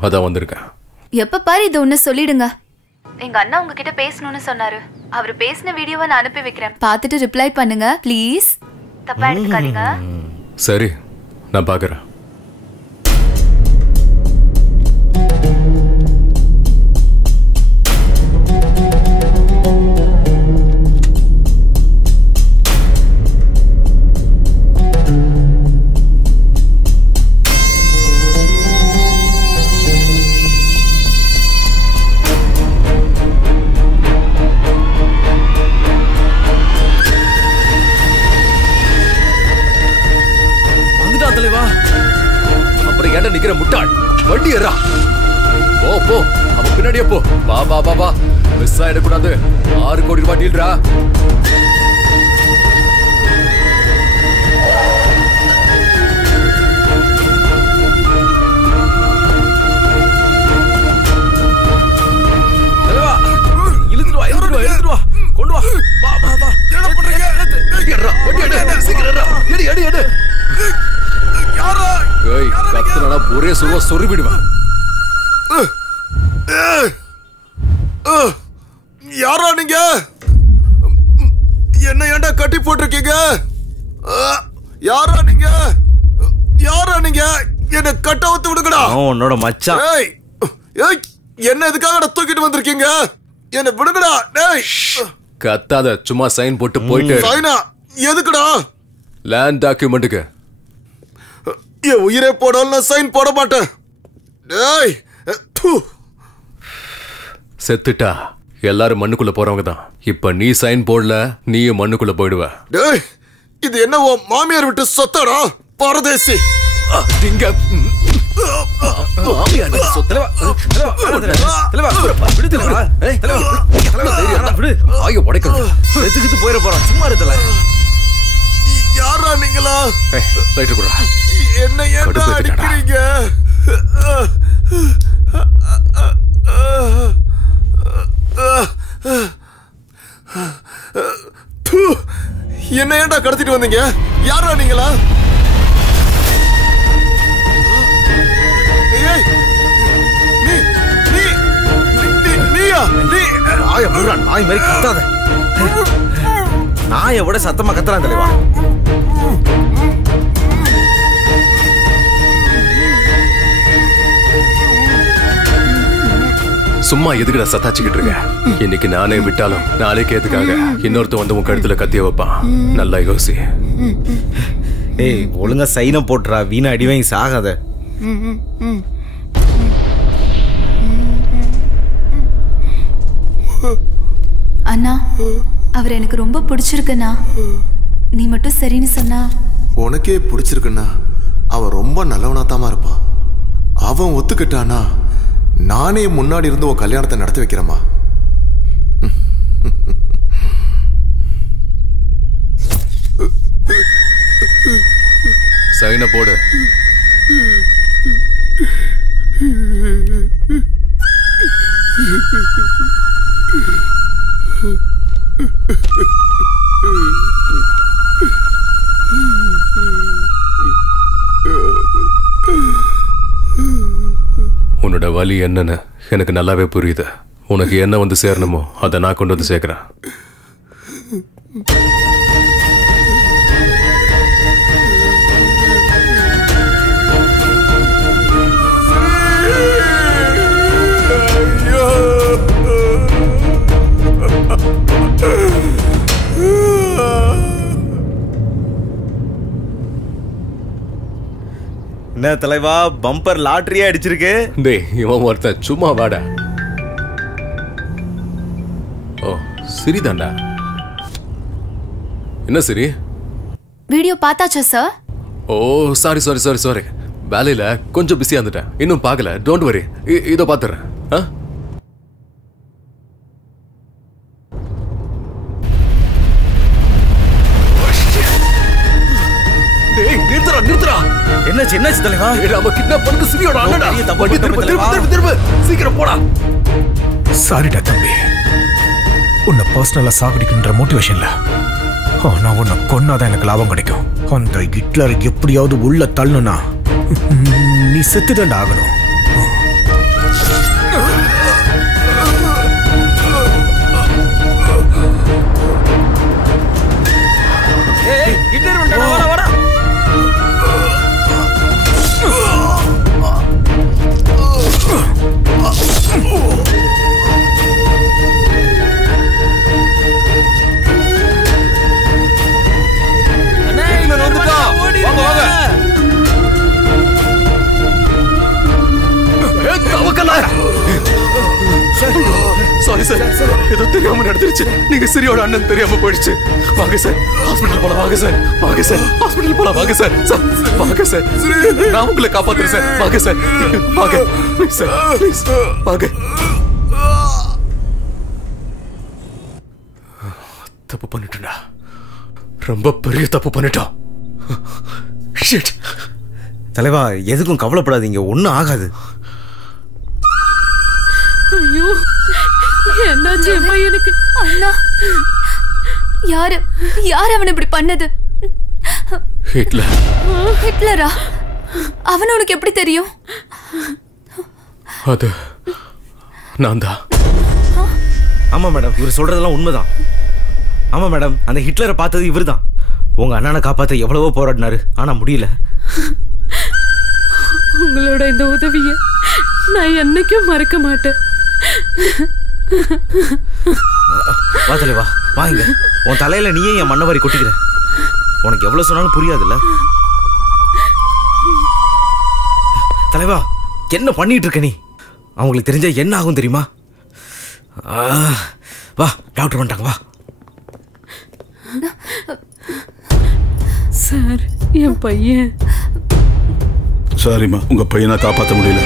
அதான் வந்திருக்கேன். எப்ப பாரு இது ஒண்ணு சொல்லிடுங்க. எங்க அண்ணா உங்ககிட்ட பேசணும்னு சொன்னாரு. அவர் பேசின வீடியோவை நான் அனுப்பி வைக்கிறேன், பார்த்துட்டு ரிப்ளை பண்ணுங்க ப்ளீஸ். தப்பா எடுத்துக்காதீங்க. சரி, நான் பாக்குறேன். பின்னாடியே போ. வா வா வா வா, மிஸ் ஆயிடக்கூடாது. 6 கோடி ரூபாய் டீல்ரா. கொண்டு வா. வா வா வா. என்ன பண்றீங்க? சீக்கிரம் எடு எடு எடு. யாரா? ஏய், கத்துனா ஒரே சுருவா சொறி விடுவேன். யாரா நீங்க? என்ன ஏண்டா கட்டி போட்டிருக்கீங்க? யாரா நீங்க? யாரா நீங்க? என்ன கட்ட ஊத்து விடுங்கடா. உன்னோட மச்சான். ஏய் ஏய், என்ன எதுக்காக தூக்கிட்டு வந்திருக்கீங்க? என்ன விடுங்கடா. டேய் கத்தாத, சும்மா சைன் போட்டு போயிட்டு. சைனா எதுக்குடா? லேண்ட் டாக்குமெண்ட்டுக்கு. என் உயிரே போடாலும் நான் சைன் போட மாட்டேன். டேய் செத்துட்டா எல்லாரும் மண்ணுக்குள்ள போறவங்க தான். இப்ப நீ சைன் போடல, நீயும் மண்ணுக்குள்ள போயிடுவ. டேய், இது என்ன உன் மாமியார் விட்டு சொத்தடா பரதேசி. திங்க மாமியார் விட்டு சொத்தலவா. ஆய உடைக்கணும். செத்துக்கிட்டு போயிட போறான். சும்மா இருந்தல. யாரா நீங்களா? ரைட் குடுறா. என்ன ஏன்டா அடிக்கிறீங்க? என்ன ஏன்டா கடத்திட்டு வந்தீங்க? யாரா நீங்களா? நாய் மாதிரி கத்தாத. நாயை விட சத்தமா கத்துறான் தலைவா. சும்மா எதுக்குடா சத்தாச்சுக்கிட்டு இருக்க? இன்னைக்கு நானே விட்டாலும் நாளைக்கு எதுக்காக இன்னொருத்த வந்து உன் கழுத்துல கத்திய வைப்பான். நல்லா யோசி. ஏய், ஒழுங்கா சைனை போட்டுறா. வீணா அடி வாங்கி சாகாத. அண்ணா, அவர் எனக்கு ரொம்ப பிடிச்சிருக்குண்ணா. நீ மட்டும் சரின்னு சொன்னா. உனக்கே பிடிச்சிருக்குன்னா அவன் ரொம்ப நல்லவனாத்தாமா இருப்பான். அவன் ஒத்துக்கிட்டானா நானே முன்னாடி இருந்து உன் கல்யாணத்தை நடத்தி வைக்கிறேம்மா. சைனை போடு. உன்னோட வலி என்னன்னு எனக்கு நல்லாவே புரியுது. உனக்கு என்ன வந்து சேரணுமோ அதை நான் கொண்டு வந்து சேர்க்கிறேன். என்ன தலைவா, பம்பர் லாட்டரியா அடிச்சிருக்கு? டேய், இவன் ஒருத்தன் சும்மா வாடா. ஓ, சரிதான்டா. என்ன சரி? வீடியோ பார்த்தாச்சா சார்? ஓ, சாரி சாரி சாரி சாரி. வேலையில கொஞ்சம் பிஸியா இருந்துட்டேன். இன்னும் பார்க்கல. டோன்ட் வரி, இதோ பார்த்துறேன். நிறுத்துறா. என்னாச்சு என்னாச்சு தலைவா? நாம கிட்னாப் பண்ணது சிரியோட அண்ணடா. வண்டி திரும்ப சீக்கிரம் போடா. சாரிடா தம்பி, உன்னை பர்சனலா சாகடிக்கின்ற மோட்டிவேஷன்ல. ஆனா உன்னை கொன்னாதான் எனக்கு லாபம் கிடைக்கும். அந்த ஹிட்லரை எப்படியாவது உள்ள தள்ளணும்னா நீ செத்துதான் ஆகணும். சாரி சார், ஏதோ தெரியாம நடந்துருச்சு. நீங்க சரியோட அண்ணன் தெரியாம போயிடுச்சு. வாங்க சார், ஹாஸ்பிடல் போலாம். வாங்க சார், வாங்க சார், ஹாஸ்பிடல் போலாம். வாங்க சார், வாங்க சார், நான் உங்களை காப்பாத்துறேன் சார். வாங்க சார், வாங்க சார், ப்ளீஸ் வாங்க. தப்பு பண்ணிட்டேன்டா. ரொம்ப பெரிய தப்பு பண்ணிட்டோம். தலைவா, எதுக்கும் கவலைப்படாதீங்க, ஒன்றும் ஆகாது. ஐயோ, என்னாச்சு என் பையனுக்கு? அண்ணா, யாரு அவன் இப்படி பண்ணது? ஹிட்லர். ஹிட்லரா? அவன் உனக்கு எப்படி தெரியும்? அது நான் தான். ஆமா மேடம், இவர் சொல்றதெல்லாம் உண்மைதான். ஆமா மேடம், அந்த ஹிட்லரை பார்த்தது இவர் தான். உங்க அண்ணனை காப்பாற்ற எவ்வளவோ போராடினாரு, ஆனா முடியல. உங்களோட இந்த உதவிய நான் என்னைக்கும் மறக்க மாட்டேன். வா தலைவா, வாங்க. உன் தலையில நீயே என் மண்ணவாரி கொட்டிக்கிற. உனக்கு எவ்வளவு சொன்னாலும் புரியாதுல்ல தலைவா. என்ன பண்ணிட்டு இருக்க நீ? அவங்களுக்கு தெரிஞ்சா என்ன ஆகும் தெரியுமா? வா, டாக்டர் வந்துட்டாங்க, வா. சார், என் பையன். சாரிம்மா, உங்க பையனை காப்பாற்ற முடியல.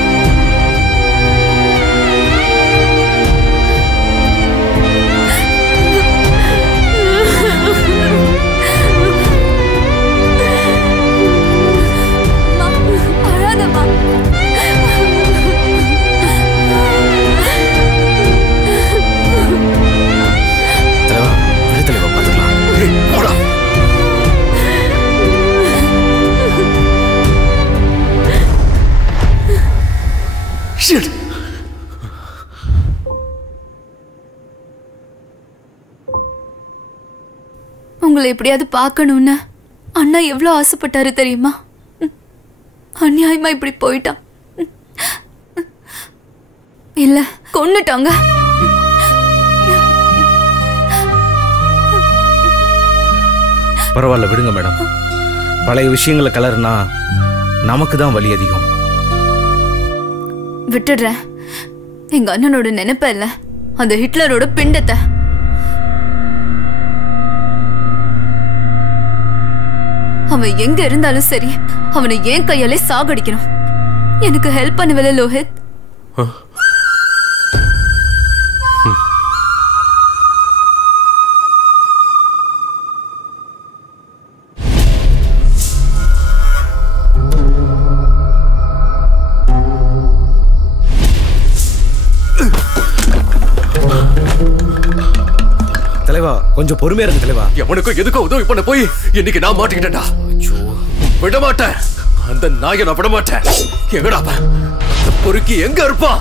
உங்களை எப்படியாவது பார்க்கணும்னு அண்ணா எவ்வளவு ஆசைப்பட்டாரு தெரியுமா? அநியாயமா இப்படி போயிட்டான். இல்ல, கொன்னுட்டாங்க. பரவாயில்ல, விடுங்க மேடம். பழைய விஷயங்களை கலர்னா நமக்கு தான் வலி அதிகம். விட்டுடுறேன். எங்க அண்ணனோட நினைப்ப இல்ல, அந்த ஹிட்லரோட பிண்டத்தை. அவன் எங்க இருந்தாலும் சரி, அவனை ஏன் கையாலே சாகடிக்கணும். எனக்கு ஹெல்ப் பண்ணுவல லோஹித்? தலைவா, கொஞ்சம் பொறுமையா இருக்கு தலைவா. எவனுக்கும் எதுக்கும் உதவி பண்ண போய் இன்னைக்கு நான் மாட்டிக்கிட்டேன்டா. விட மாட்டேன், அந்த நாயை நான் விட மாட்டேன். எங்கடா அந்த பொறுக்கி எங்க இருப்பா?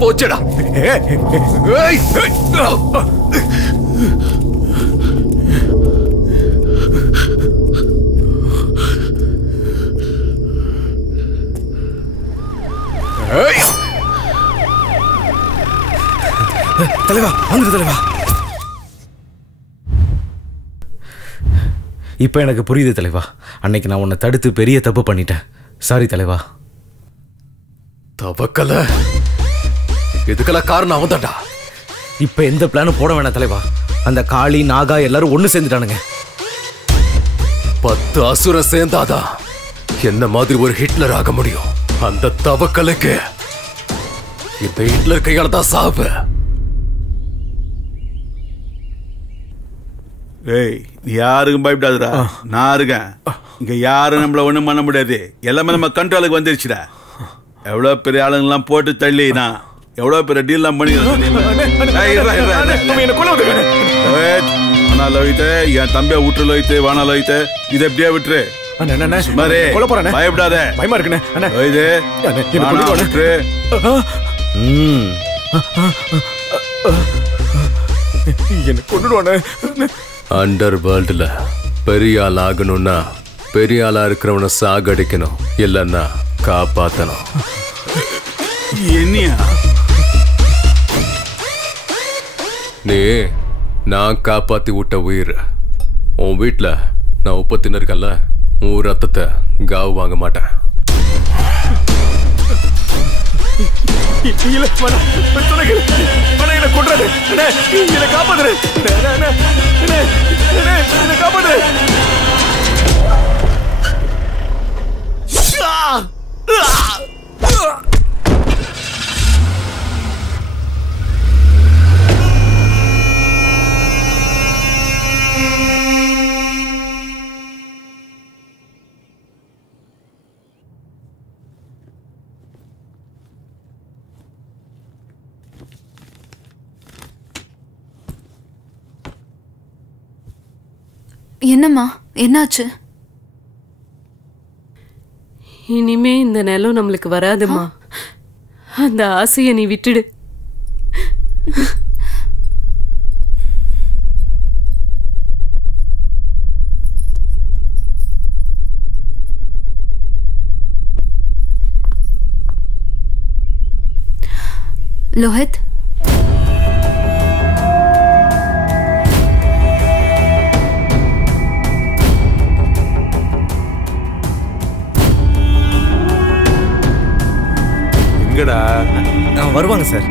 போச்சடா. தலைவா, வந்துரு தலைவா. இப்ப எனக்கு புரியுது தலைவா. அன்னைக்கு நான் உன்னை தடுத்து பெரிய தப்பு பண்ணிட்டேன். சாரி தலைவா. தவக்கல, இதுக்கெல்லாம் காரணம் அவன் தான்டா. இப்ப எந்த பிளானும் போட வேணாம் தலைவா. அந்த காளி, நாகா எல்லாரும் ஒண்ணு சேர்ந்துட்டானுங்க. 10 அசுரம் சேர்ந்தாதான் என்ன மாதிரி ஒரு ஹிட்லர் ஆக முடியும். அந்த தவக்கலுக்கு இந்த ஹிட்லர் கையால தான் சாவு. ஏய், யாருக்கும் பயப்படாதுடா, நான் இருக்கேன். இங்க யாரும் நம்மள ஒண்ணும் பண்ண முடியாது. எல்லாமே நம்ம கண்ட்ரோலுக்கு வந்துருச்சுடா. எவ்வளவு பெரிய ஆளுங்கெல்லாம் போட்டு தள்ளி நான் எவ்வளவு பெரிய டீல்லாம் பண்ணிக்கிறேன். என் தம்பியை விட்டு லோய்த்து வானா லோய்த்து இதை எப்படியா விட்டுரு. பயப்படாத, பயமா இருக்குண்ணே. என்ன கொண்டுடுவானே. அண்டர் வேர்ல்டுல பெரிய ஆள் ஆகணும்னா பெரிய ஆளா இருக்கிறவனை சாகடிக்கணும், இல்லைன்னா காப்பாத்தணும். என்னையா நீ நான் காப்பாத்தி விட்ட உயிர். உன் வீட்டுல நான் உப்பு தின்னுருக்கல, உன் ரத்தத்தை காவு வாங்க மாட்டேன். என்னம்மா, என்னாச்சு? இனிமே இந்த நிலம் நம்மளுக்கு வராதுமா. அந்த ஆசையை நீ விட்டுடு. லோஹித், எங்கடா? வருவாங்க சார்.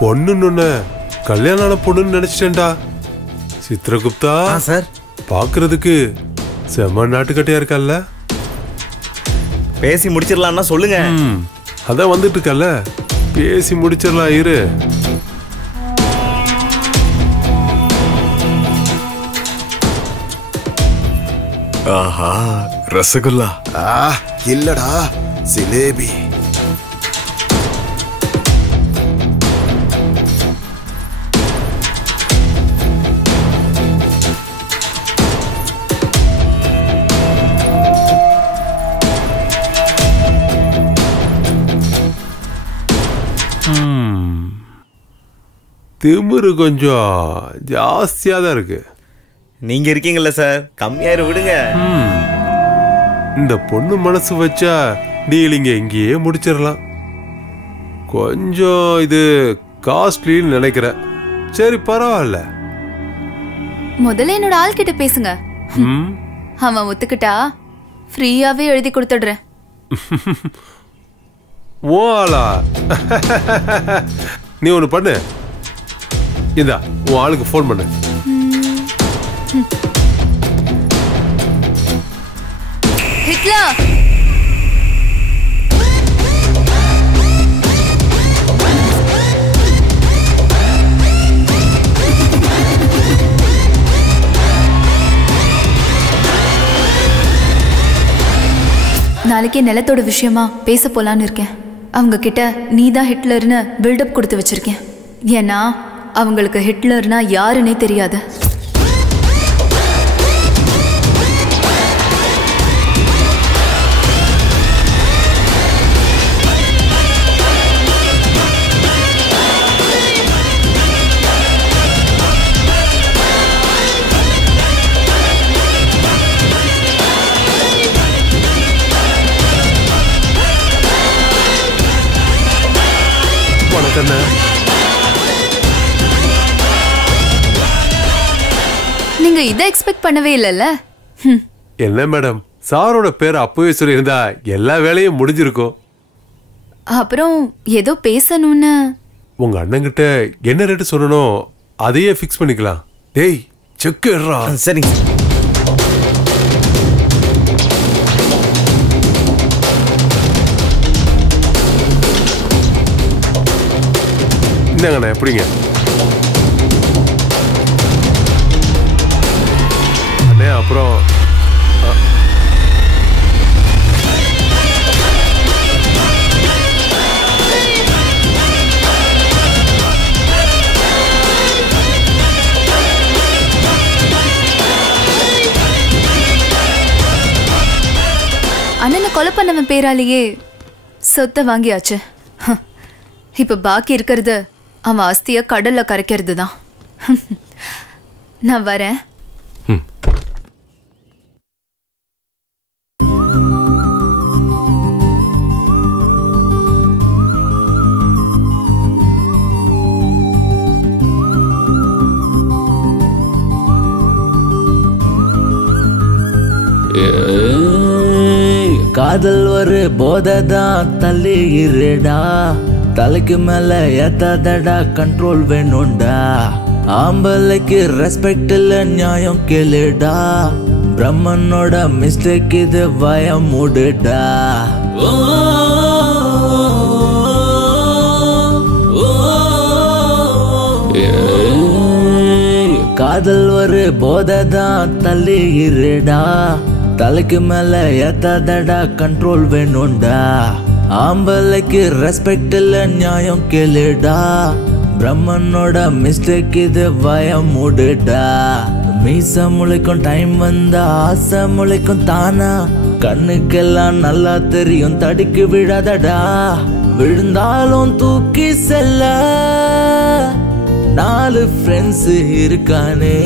பொண்ணுன்னு கல்யாணம் பொண்ணுன்னு நினைச்சிட்டேன்டா. சித்ரகுப்தா சார், பாக்குறதுக்கு செம்ம நாட்டுக்கட்டையா இருக்கல்ல? பேசி முடிச்சிடலாம்னா சொல்லுங்க. அதான் வந்துட்டு இருக்கல்ல, பேசி முடிச்சிடலாம் இரு. ஆஹா, ரசகுல்லா. இல்லடா, ஜிலேபி. திமிரு கொஞ்சம் ஜாஸ்தியா தான் இருக்கு. நீங்க இருக்கீங்கல்ல சார், கம்மியாயிரு விடுங்க. இந்த பொண்ணு மனசு வச்சா டீலிங்க இங்கேயே முடிச்சிடலாம். கொஞ்சம் இது காஸ்ட்லின்னு நினைக்கிறேன். சரி பரவாயில்ல. முதல்ல என்னோட ஆள் கிட்ட பேசுங்க. அவன் ஒத்துக்கிட்டா ஃப்ரீயாவே எழுதி கொடுத்துடுறேன். ஓ ஆளா? நீ ஒண்ணு பண்ணு, இந்தா உன் ஆளுக்கு போன் பண்ணு. ஹிட்லர், நாளைக்கே நிலத்தோட விஷயமா பேச போலான்னு இருக்கேன். அவங்க கிட்ட நீதான் ஹிட்லர்னு பில்டப் கொடுத்து வச்சிருக்கேன். ஏன்னா அவங்களுக்கு ஹிட்லர்னா யாருன்னே தெரியாது. நீங்க இதை எக்ஸ்பெக்ட் பண்ணவே இல்லைல்ல? என்ன மேடம், சாரோட பேர் அப்பவே சொல்லியிருந்தா எல்லா வேலையும் முடிஞ்சிருக்கும். அப்புறம் ஏதோ பேசணும்னு உங்க அண்ணங்கிட்ட என்ன ரேட்டு சொல்லணும் அதையே ஃபிக்ஸ் பண்ணிக்கலாம். டேய் செக் எடுறா. சரிங்க. என்னங்கண்ணா எப்படிங்க அண்ணே? அப்புறம் கொலை பண்ணவன் பேராலேயே சொத்தை வாங்கியாச்சு. இப்ப பாக்கி இருக்கிறது அவன் ஆஸ்திய கடல்ல கரைக்கிறது தான். நான் வரேன். காதல் ஒரு போதைதான் தள்ளி இருடா, தலைக்கு மேல ஏத்தாதடா, கண்ட்ரோல் வேணும்டா. ஆம்பளைக்கு ரெஸ்பெக்ட் இல்ல நியாயம் கேளுடா, பிரம்மனோட மிஸ்டேக் இது பயம் மூடுடா. காதல் ஒரு போதைதான் தள்ளி இருடா, தலைக்கு மேல ஏத்தாதடா, கண்ட்ரோல் வேணும்டா. ஆம்பளைக்கு ரெஸ்பெக்ட் இல்ல நியாயம் கேளுடா, பிரம்மனோட மிஸ்டேக் இது பயம் மூடுடா. மீச முளைக்கும் டைம் வந்தா ஆசை முளைக்கும் தானா, கண்ணுக்கெல்லாம் நல்லா தெரியும் தடுக்கி விடாதடா. விழுந்தாலும் தூக்கி செல்ல 4 ஃப்ரெண்ட்ஸ் இருக்கானே.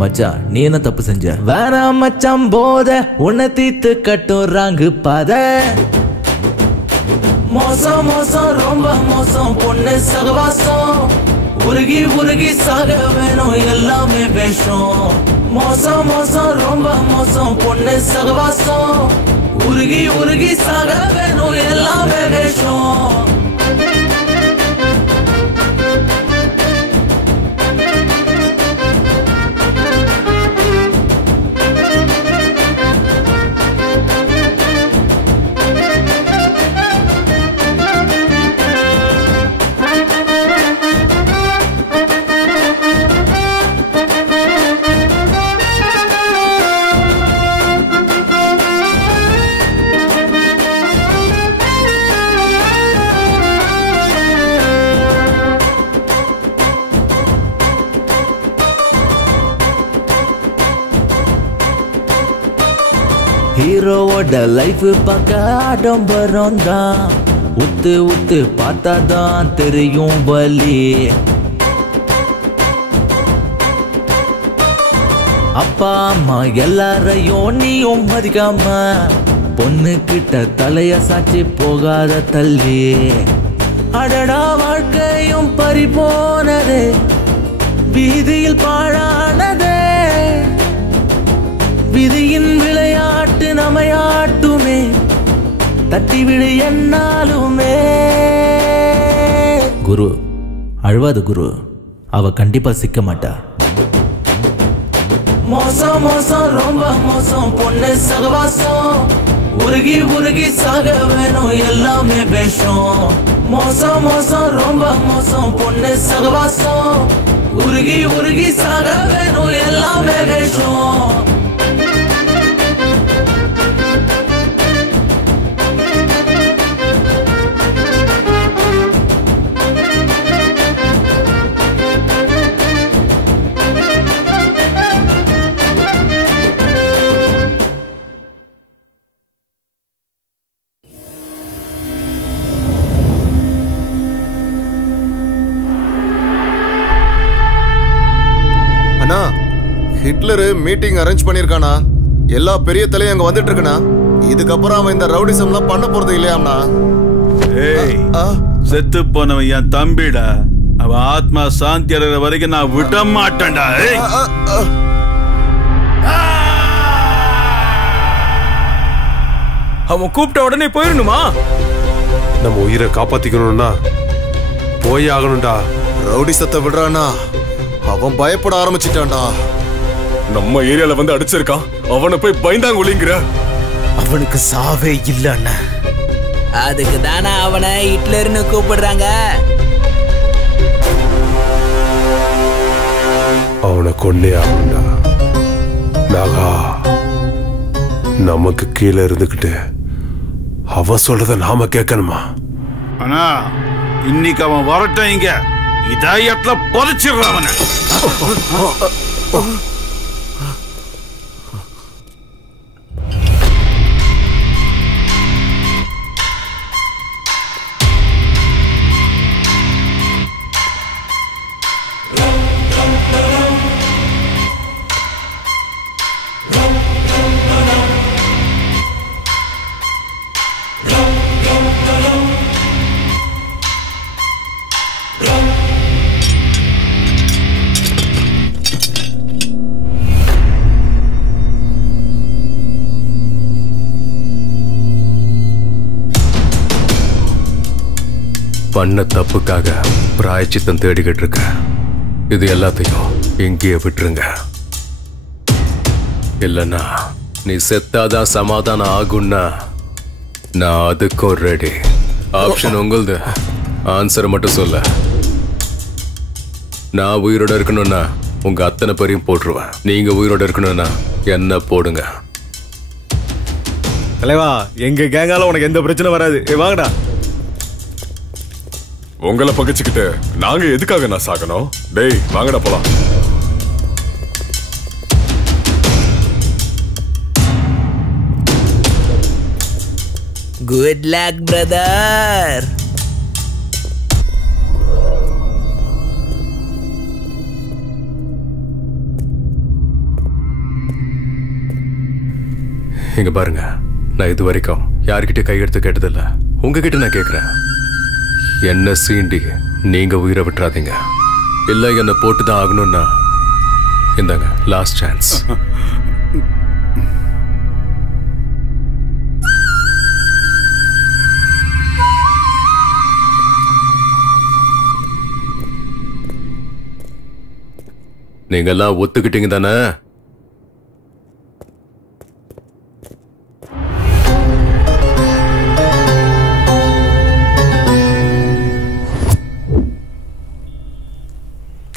மச்சான் நீ என்ன தப்பு செஞ்ச? வேணாம் மச்சான் போத உன்னை தீத்து கட்டுறாங்க பாத. மோசம் மோசம் ரொம்ப மோசம் பொண்ணு சகவாசம், உருகி உருகி சாக வேணும் எல்லாமே வேஷம். மோசம் மோசம் ரொம்ப மோசம் பொண்ணு சகவாசம், உருகி உருகி சாக வேணும் எல்லாமே வேஷம். ஹீரோவோட லைஃப் பார்க்க ஆடம்பரம் தான், உத்து உத்து பார்த்தாதான் தெரியும் வலி. அப்பா அம்மா எல்லாரையும் நீயும் மதிக்காம, பொண்ணு கிட்ட தலைய சாட்சி போகாத தள்ளி. அடடா வாழ்க்கையும் பறி போனதே, வீதியில் பாழானதே. விதியின் விளையாட்டு நமையாட்டுமே, தட்டி விடு என்னாலுமே. குரு அழுவாத குரு, அவ கண்டிப்பா சிக்க மாட்டா. மோசம் மோசம் ரொம்ப மோசம் பொண்ணு சகவாசம், உருகி உருகி சாக வேணும் எல்லாமே வேஷம். மோசம் மோசம் ரொம்ப மோசம் பொண்ணு சகவாசம், உருகி உருகி சாக வேணும் எல்லாமே வேஷம். ஹிட்லர் மீட்டிங் அரேஞ்ச் பண்ணிருக்கானா? எல்லா பெரிய தலையும் அங்க வந்துட்டு இருக்கனா? இதுக்கப்புறம் அவன் இந்த ரவுடிசம்லாம் பண்ண போறது இல்லையாம்னா? ஏய், செத்து போனவன் என் தம்பிடா. அவன் ஆத்மா சாந்தி அடைகிற வரைக்கும் நான் விட மாட்டேன்டா. அவன் கூப்பிட்ட உடனே போயிடணுமா? நம்ம உயிரை காப்பாத்திக்கணும்னா போய் ஆகணும்டா. ரவுடிசத்தை விடுறானா? அவன் பயப்பட ஆரம்பிச்சிட்டான்டா. நம்ம ஏரியால வந்து அடிச்சிருக்கான், அவனை போய் பயந்தாங்க ஒளிங்கிற. அவனுக்கு சாவே இல்லைன்னு அதுக்கு தானே அவனை ஹிட்லர்னு கூப்பிடுறாங்க. அவனை கொன்னே ஆகணும்டா. நாகா நமக்கு கீழே இருந்துகிட்டு அவன் சொல்றத நாம கேட்கணுமா? ஆனா இன்னைக்கு அவன் வரட்டும், இங்க இதயத்துல புதைச்சிடுற அவனை. பண்ண தப்புக்காக பிராயச்சித்தம் தேடிக்கிட்டு இருக்க. இது எல்லாத்தையும் இங்கேயே விட்டுருங்க. இல்லைன்னா நீ செத்தாதான் சமாதானம் ஆகும்னா நான் அதுக்கும் ரெடி. ஆப்ஷன் உங்களுது. ஆன்சரை மட்டும் சொல்ல. நான் உயிரோட இருக்கணும்னா உங்க அத்தனை பேரையும் போட்டுருவேன். நீங்க உயிரோட இருக்கணும்னா என்ன போடுங்க. தலைவா, எங்க கேங்கால உனக்கு எந்த பிரச்சனை வராது. வாங்கடா. உங்களை பகைச்சுக்கிட்டு நாங்க எதுக்காக நான் சாகணும்? டேய் வாங்கடா போலாம். Good luck brother. இங்க பாருங்க, நான் இது வரைக்கும் யார்கிட்ட கையெடுத்து கேட்டதில்ல. உங்ககிட்ட நான் கேட்கிறேன், என்ன சீண்டி நீங்க உயிரை விட்டுறாதீங்க. இல்ல என்ன போட்டுதான் ஆகணும்னா இந்தாங்க லாஸ்ட் சான்ஸ். நீங்க எல்லாம் ஒத்துக்கிட்டீங்க தானே?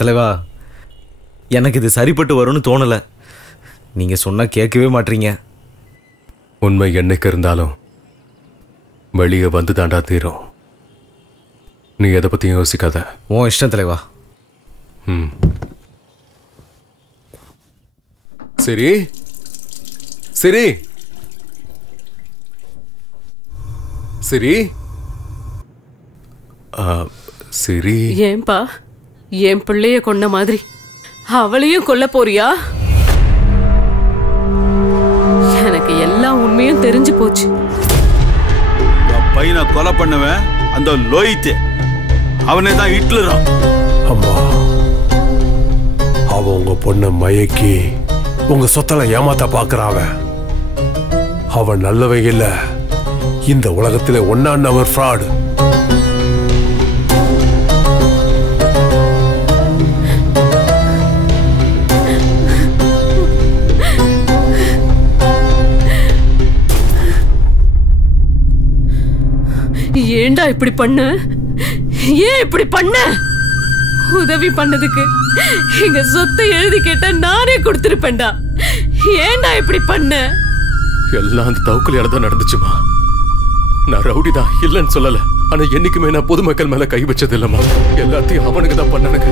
தலைவா, எனக்கு இது சரிப்பட்டு வரும்னு தோணல. நீங்க சொன்னா கேட்கவே மாட்டீங்க. உண்மை என்னைக்கு இருந்தாலும் வெளியே வந்து தாண்டா தீரும். நீ எதை பத்தியும் யோசிக்காத. உன் இஷ்டம் தலைவா. சரி சரி சரி சரி. ஏன்பா என் பிள்ளைய கொன்ன மாதிரி அவளையும் கொல்ல போறியா? எனக்கு எல்லா உண்மையும் தெரிஞ்சு போச்சு. பையனை கொலை பண்ணுவேன் அந்த லோயித்தே, அவனே தான் ஹிட்லரா. அம்மா, அவன் உங்க பொண்ணை மயக்கி உங்க சொத்தல ஏமாத்த பாக்குறான். அவன் நல்லவன் இல்ல, இந்த உலகத்திலே ஒன்னான் நம்பர் ஃப்ராடு. ஏண்டா இப்படி பண்ண? ஏன் இப்படி பண்ண? உதவி பண்ணதுக்கு எங்க சொத்தை எழுதி கேட்டா நானே கொடுத்திருப்பேன்டா. ஏண்டா இப்படி பண்ண? எல்லாம் அந்த தவுக்கலையால தான் நடந்துச்சுமா. நான் ரவுடி தான் இல்லைன்னு சொல்லல. ஆனா என்னைக்குமே நான் பொதுமக்கள் மேல கை வச்சது இல்லம்மா. எல்லாத்தையும் அவனுக்கு தான் பண்ணனுங்க.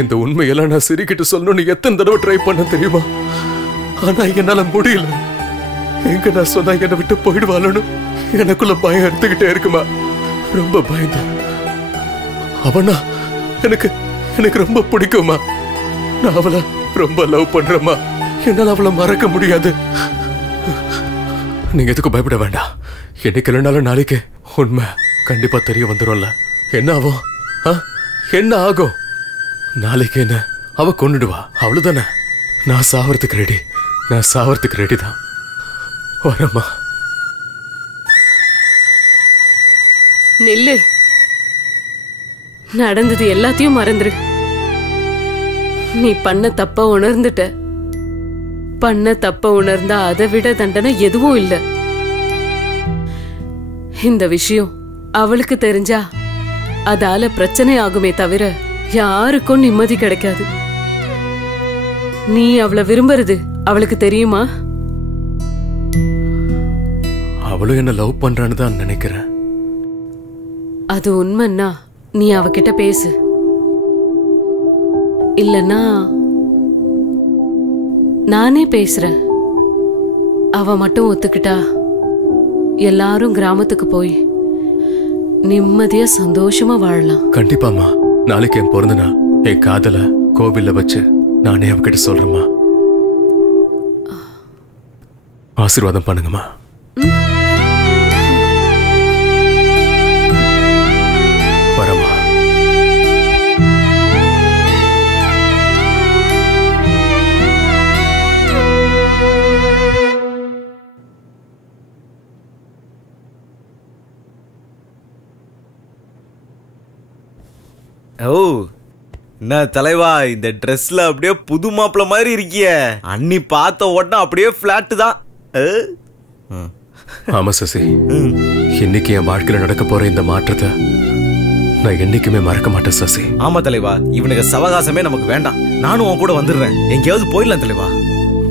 இந்த உண்மையெல்லாம் நான் சிரிக்கிட்டு சொல்லணும்னு எத்தனை தடவை ட்ரை பண்ண தெரியுமா? ஆனா என்னால முடியல. எங்க நான் சொன்னா என்னை விட்டு போயிடுவாளு எனக்குள்ள பயம் எடுத்துக்கிட்டே இருக்குமா. ரொம்ப பயந்தேன். அவனா எனக்கு எனக்கு ரொம்ப பிடிக்குமா. நான் அவளை ரொம்ப லவ் பண்றேம்மா. என்னால அவளை மறக்க முடியாது. நீங்க எதுக்கும் பயப்பட வேண்டாம். என்னைக்கு இல்லைனாலும் நாளைக்கு உண்மை கண்டிப்பா தெரிய வந்துடும்ல. என்ன ஆகும்? என்ன ஆகும்? நாளைக்கு என்ன அவ கொன்னுடுவா, அவ்வளவுதானே. நான் சாவறதுக்கு ரெடி. நான் சாவறதுக்கு ரெடி தான். வரம்மா. நில்லு. நடந்தது எல்லாத்தையும் மறந்துரு. நீ பண்ண தப்ப உணர்ந்துட்ட. பண்ண தப்ப உணர்ந்தா அதை விட தண்டனை எதுவும் இல்ல. இந்த விஷயம் அவளுக்கு தெரிஞ்சா அதால பிரச்சனை ஆகுமே தவிர யாருக்கும் நிம்மதி கிடைக்காது. நீ அவளை விரும்புறது அவளுக்கு தெரியுமா? அவளும் என்ன லவ் பண்றான்னு தான் நினைக்கிறேன். அது உண்மைன்னா நீ அவகிட்ட பேசு. இல்லன்னா நானே பேசுறேன். அவ மட்டும் ஒத்துக்கிட்டா எல்லாரும் கிராமத்துக்கு போய் நிம்மதியா சந்தோஷமா வாழலாம். கண்டிப்பாமா. நாளைக்கு என் பிறந்த நாள். என் காதல கோவில்ல வச்சு நானே அவகிட்ட சொல்றேம்மா. ஆசீர்வாதம் பண்ணுங்கம்மா. ஓ என்ன தலைவா, இந்த ட்ரெஸ்ல அப்படியே புது மாப்பிள்ள மாதிரி இருக்கிய. அண்ணி பார்த்த உடனே அப்படியே பிளாட் தான். ஆமா சசி, இன்னைக்கு என் வாழ்க்கையில நடக்க போற இந்த மாற்றத்தை நான் என்னைக்குமே மறக்க மாட்டேன் சசி. ஆமா தலைவா, இவனுக்கு சவகாசமே நமக்கு வேண்டாம். நானும் உன் கூட வந்துடுறேன். எங்கேயாவது போயிடலாம் தலைவா.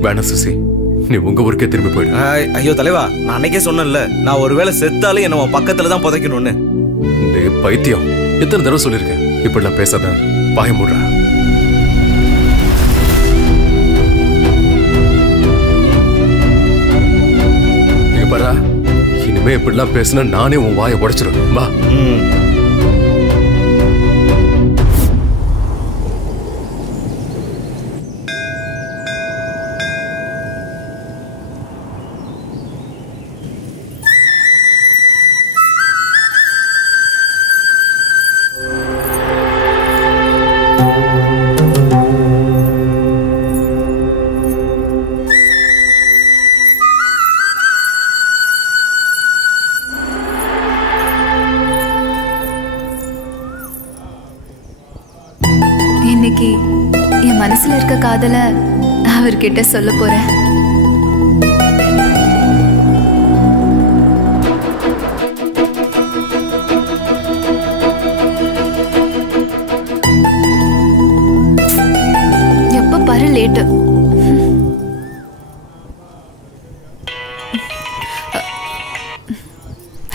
வேணாம் சசி, நீ உங்க ஊருக்கே திரும்பி போயிடு. ஐயோ தலைவா, நான் அன்னைக்கே சொன்னேன்ல, நான் ஒருவேளை செத்தாலும் என்ன உன் பக்கத்துல தான் புதைக்கணும்னு. பைத்தியம், எத்தனை தடவை சொல்லிருக்கேன், இப்படிலாம் பேசாத, பாய மூடுற. இங்க பாரா, இனிமே இப்படிலாம் பேசினா நானே உன் வாயை உடைச்சிடும். வா. இன்னைக்கு என் மனசுல இருக்க காதல அவர்கிட்ட சொல்ல போறேன். எப்ப பாரு லேட்டு.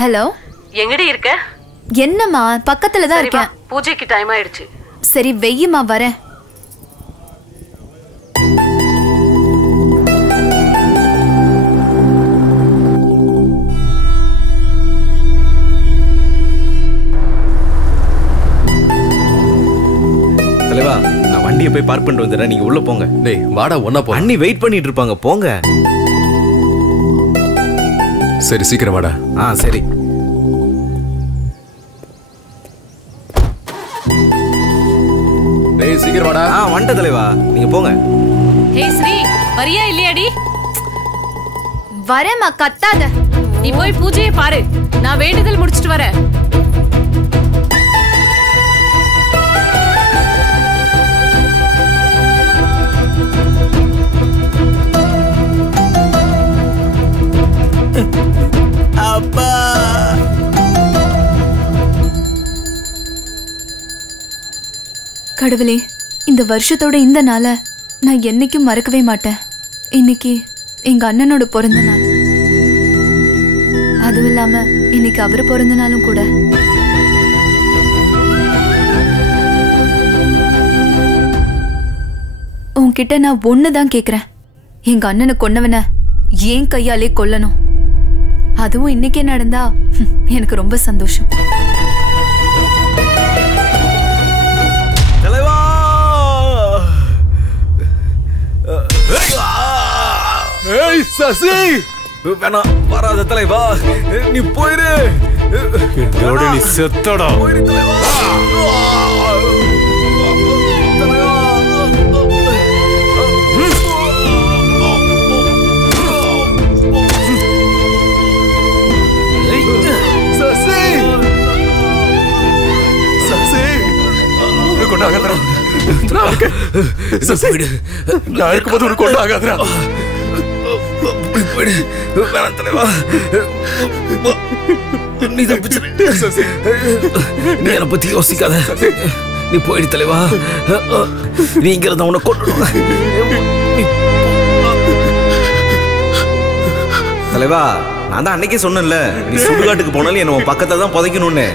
ஹலோ, எங்கடி இருக்க? என்னம்மா, பக்கத்துல தான் இருக்கேன். பூஜைக்கு டைம் ஆயிடுச்சு. சரி வெய்யுமா, வரேன். தலைவா, நான் வண்டியை போய் பார்க் பண்ணிட்டு வந்துடுறேன். நீங்க உள்ள போங்க. டேய் வாடா, ஒண்ணா போ. அண்ணி வெயிட் பண்ணிட்டு இருப்பாங்க, போங்க. சரி சீக்கிரம் வாடா. சரி. டேய் சீக்கிரம் வாடா. வந்துட்ட தலைவா, நீங்க போங்க. ஹே ஸ்ரீ, வரியா இல்லையாடி? வரேம்மா, கத்தாத. நீ போய் பூஜையை பாரு, நான் வேண்டுதல் முடிச்சிட்டு வரேன். அப்பா, கடவுளே, இந்த வருஷத்தோட இந்த நாளை நான் என்னைக்கும் மறக்கவே மாட்டேன். இன்னைக்கு எங்க அண்ணனோட பிறந்த நாள். அதுவும் இல்லாம இன்னைக்கு அவர் பிறந்த நாளும் கூட. உன்கிட்ட நான் ஒண்ணுதான் கேக்குறேன். எங்க அண்ணனை கொன்னவன ஏன் கையாலே கொல்லணும். அதுவும் இன்னைக்கே நடந்தா எனக்கு ரொம்ப சந்தோஷம். தலைவா, ஏய் சசி, வேணாம், வராத தலைவா, நீ போயிரு. என்னோட நீ செத்தடா. போயிரு தலைவா. சசி, சசி, கொண்டாகாதரா. சசி, நான் இருக்கும்போது உனக்கு கொண்டாகாதரா. வேணாம் தலைவா, நீ தப்பிச்சிரு. நீ என்னை பத்தி யோசிக்காத, நீ போயிடு தலைவா. நீ இங்க இருந்த உன்னை கொண்டு தலைவா. நான் தான் அன்னைக்கே சொன்னேன்ல, நீ சுடுகாட்டுக்கு போனாலும் என்ன உன் பக்கத்துல தான் புதைக்கணும்னு.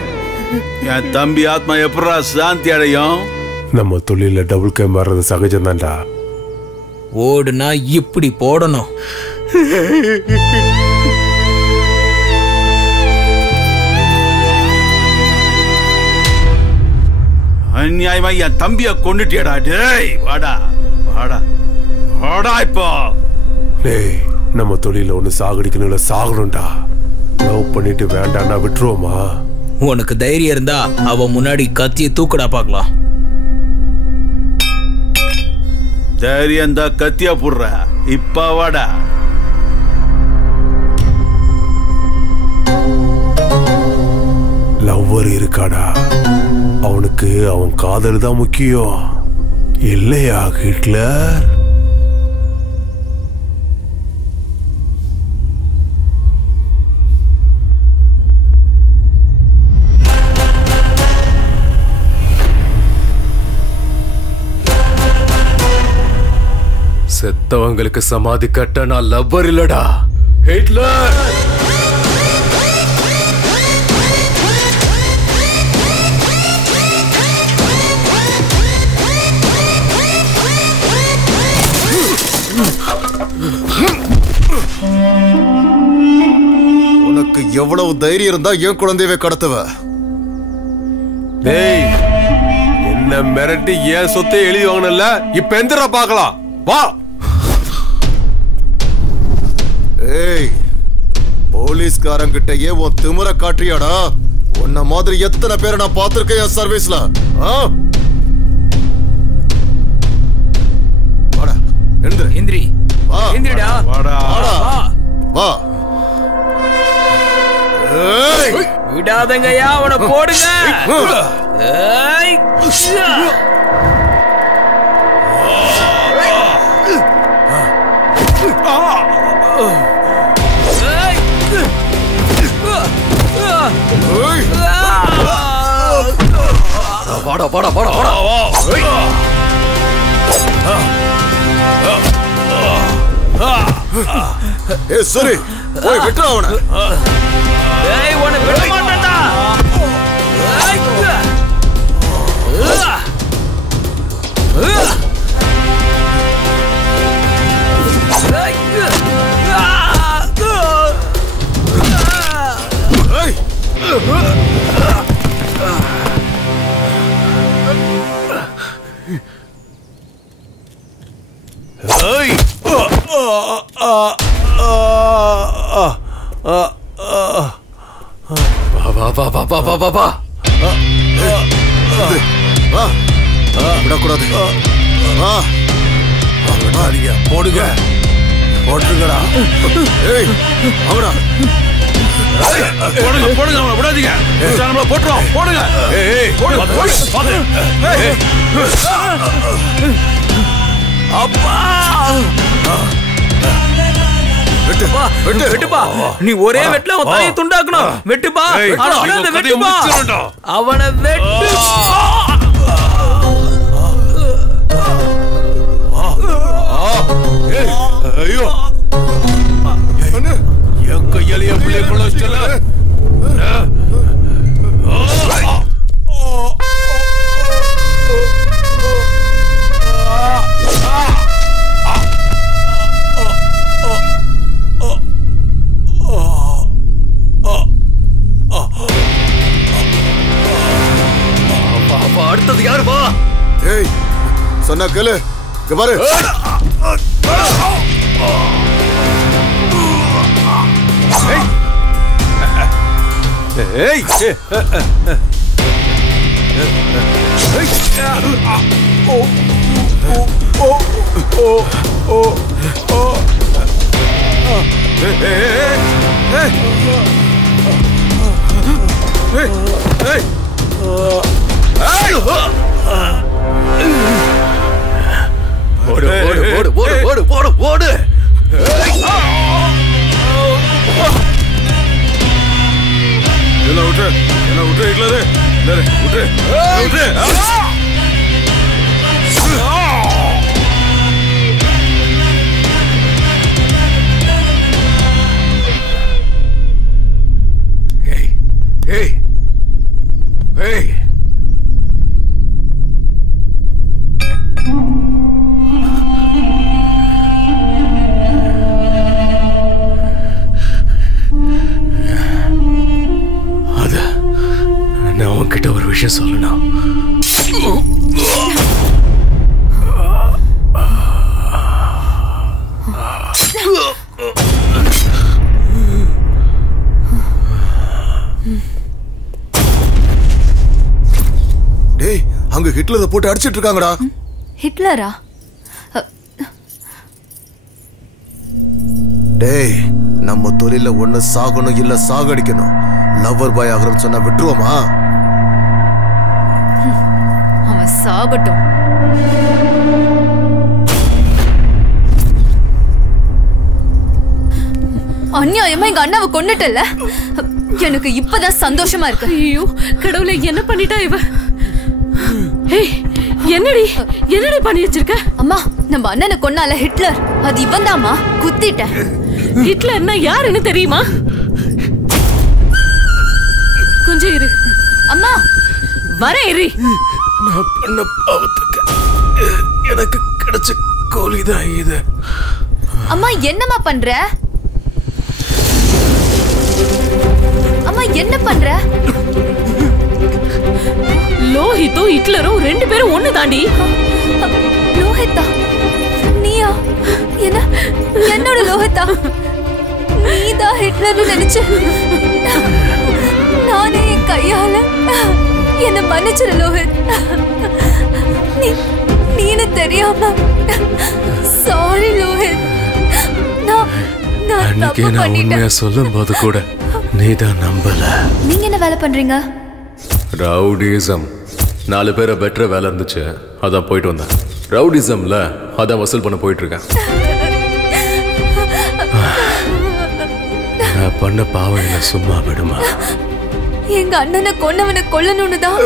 என் தம்பி ஆத்மா எப்படா சாந்தி அடையும்? நம்ம தொழில டபுள் கேம் வர்றது சகஜம் தான்டா. ஓடுனா இப்படி போடணும். அநியாயமா என் தம்பிய கொண்டுட்டியடா. டேய் வாடா வாடா வாடா. இப்போ டேய், நம்ம தொழில ஒண்ணு சாகடிக்கணும்ல, சாகணும்டா. லவ் பண்ணிட்டு வேண்டாம்னா விட்டுருவோமா? உனக்கு தைரியம் இருந்தா அவ முன்னாடி கத்திய தூக்கடா பாக்கலாம். தைரியம் தான் கத்தியா போடுற. இப்ப வாடா. லவ்வர் இருக்காடா. அவனுக்கு அவன் காதல் தான் முக்கியம் இல்லையா ஹிட்லர்? செத்தவங்களுக்கு சமாதி கட்ட நான் லவ்வர் இல்லடா, ஹிட்லர். உனக்கு எவ்வளவு தைரியம் இருந்தா என் குழந்தையவே கடத்துவ? டேய், என்ன மிரட்டி ஏன் சொத்தை எழுதி வாங்கல? இப்ப எந்திரா பார்க்கலாம், வா. ஏய், போலீஸ்காரங்கிட்டயே உன் திமிர காட்டுறியாடா? உன்ன மாதிரி எத்தனை பேரை நான் பார்த்திருக்கேன் என் சர்வீஸ்ல. வாடா, எந்திரி. எந்திரி. வா. எந்திரிடா. வாடா. வா. ஏய், விடாதங்கய்யா, அவனை போடுங்க. ஏய். வாடா வாடா வாடா வாடா. ஏய் சரி, போய் விட்டுற அவனை. ஏய், உன்னை விட மாட்டேன்டா. ஏய். விடக்கூடாது. போடுங்க, போட்டுருக்கடா. ஏய், அவனா போடுங்க போடுங்க, அவனை விடாதீங்க. நம்மள போட்டுறோம், போடுங்க. ஏய், அப்பா, வெட்டுப்பா. நீ ஒரே வெட்டுல அவன் தலையை துண்டாக்கணும். வெட்டுப்பா, வெட்டுப்பா, அவனை வெட்டு. ஐயோ, என் கையால என் பிள்ளை கொள்ள வச்சல. அடுத்தது யாருப்பா? ஏய், சொன்னா கேளு. இங்க பாரு. ஏய், ஓடு ஓடு ஓடு ஓடு ஓடு ஓடு. என்ன விட்டு ஹிட்லரு, விட்டு விட்டு. ஏய் ஏய் ஏய், நான் உன்கிட்ட ஒரு விஷயம் சொல்லணும். டேய், அங்க ஹிட்லரை போட்டு அடிச்சிட்டு இருக்காங்கடா. ஹிட்லரா? டேய், நம்ம தொழில ஒண்ணு சாகணும் இல்ல சாகடிக்கணும். லவ்வர் பாய் ஆகிறோம்னு சொன்னா விட்டுருவோமா? சாகட்டும். அநியாயமா எங்க அண்ணாவை கொன்னுட்டல. எனக்கு இப்பதான் சந்தோஷமா இருக்கு. ஐயோ கடவுளே, என்ன பண்ணிட்டா இவ? என்னடி பண்ணி வச்சிருக்க? அம்மா, நம்ம அண்ணனை கொன்னால ஹிட்லர், அது இவன் தாமா. குத்திட்டேன். ஹிட்லர்னா யாருன்னு தெரியுமா? கொஞ்சம் இரு அம்மா. வர இரு. நான் பண்ண பாவத்துக்கு எனக்கு கிடைச்ச கூலிதான் இது. அம்மா என்னம்மா பண்ற? அம்மா என்ன பண்ற? லோஹித்தும் ஹிட்லரும் ரெண்டு பேரும் ஒண்ணு தாண்டி. லோஹித்தா? நீயா? என்ன என்னோட லோஹித்தா? நீதான் ஹிட்லர்னு நினைச்சு நானே என் கையால என்ன மன்னிச்சிரு லோஹித். நீனு தெரியாம சாரி லோஹித். அன்னைக்கு நான் உண்மையா சொல்லும் போது கூட நீதான் நம்பல. நீங்க என்ன வேலை பண்றீங்க? ரவுடிசம். 4 பேரை பெற்ற வேலை இருந்துச்சு, அதான் போயிட்டு வந்தேன். ரவுடிசம்ல அதான் வசூல் பண்ண போயிட்டு இருக்கேன். நான் பண்ண பாவம் என்ன சும்மா விடுமா? எங்க அண்ணனை கொன்னவனை கொல்லணும்னு தான்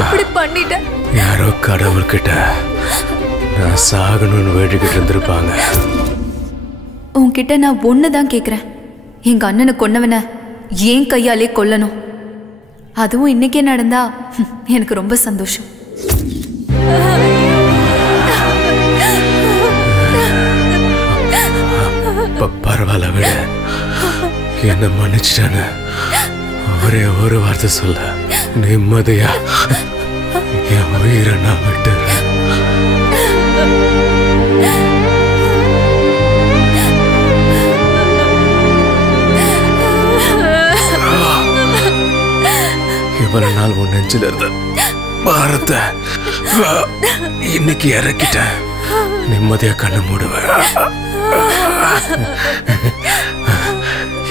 இப்படி பண்ணிட்டேன். யாரோ கடவுள்கிட்ட நான் சாகணும்னு வேண்டிக்கிட்டு இருந்திருப்பாங்க. உன்கிட்ட நான் ஒண்ணுதான் கேக்குறேன். எங்க அண்ணனை கொன்னவனை ஏன் கையாலே கொல்லணும். அதுவும் இன்னைக்கே நடந்தா எனக்கு ரொம்ப சந்தோஷம். பரவாயில்ல விட, என்ன மன்னிச்சிட்டான ஒரே ஒரு வார்த்தை சொல்ல, நிம்மதியா என் உயிரை நான் விட்டுறேன். இவ்வளவு நாள் உன் நெஞ்சில இருந்த பாரத்தை இன்னைக்கு இறக்கிட்டேன். நிம்மதியா கண்ணு மூடுவேன்.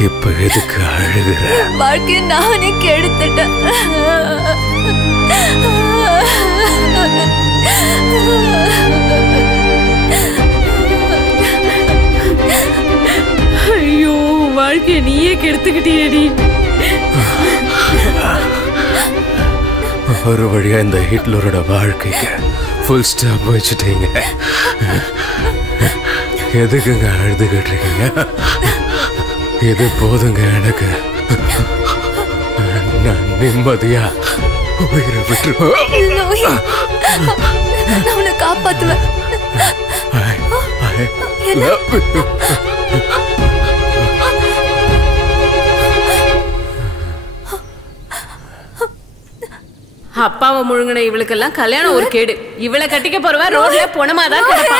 இப்ப எதுக்கு அழுகிற? வாழ்க்கையை நானே கெடுத்துட்டேன். ஐயோ, வாழ்க்கையை நீயே கெடுத்துக்கிட்டியேடி. ஒரு வழியா இந்த ஹிட்லரோட வாழ்க்கைக்கு ஃபுல் ஸ்டாப் வச்சுட்டீங்க. எதுக்குங்க அழுதுகிட்டு இருக்கீங்க? இது போதுங்க எனக்கு. நான் நிம்மதியா உயிரை விட்டுருவேன். நான் உன்னை காப்பாத்துவேன். அப்பாவை முழுங்கின இவளுக்கெல்லாம் கல்யாணம் ஒரு கேடு. இவளை கட்டிக்க போறவ ரோட்ல பொணமாதான் கிடப்பா.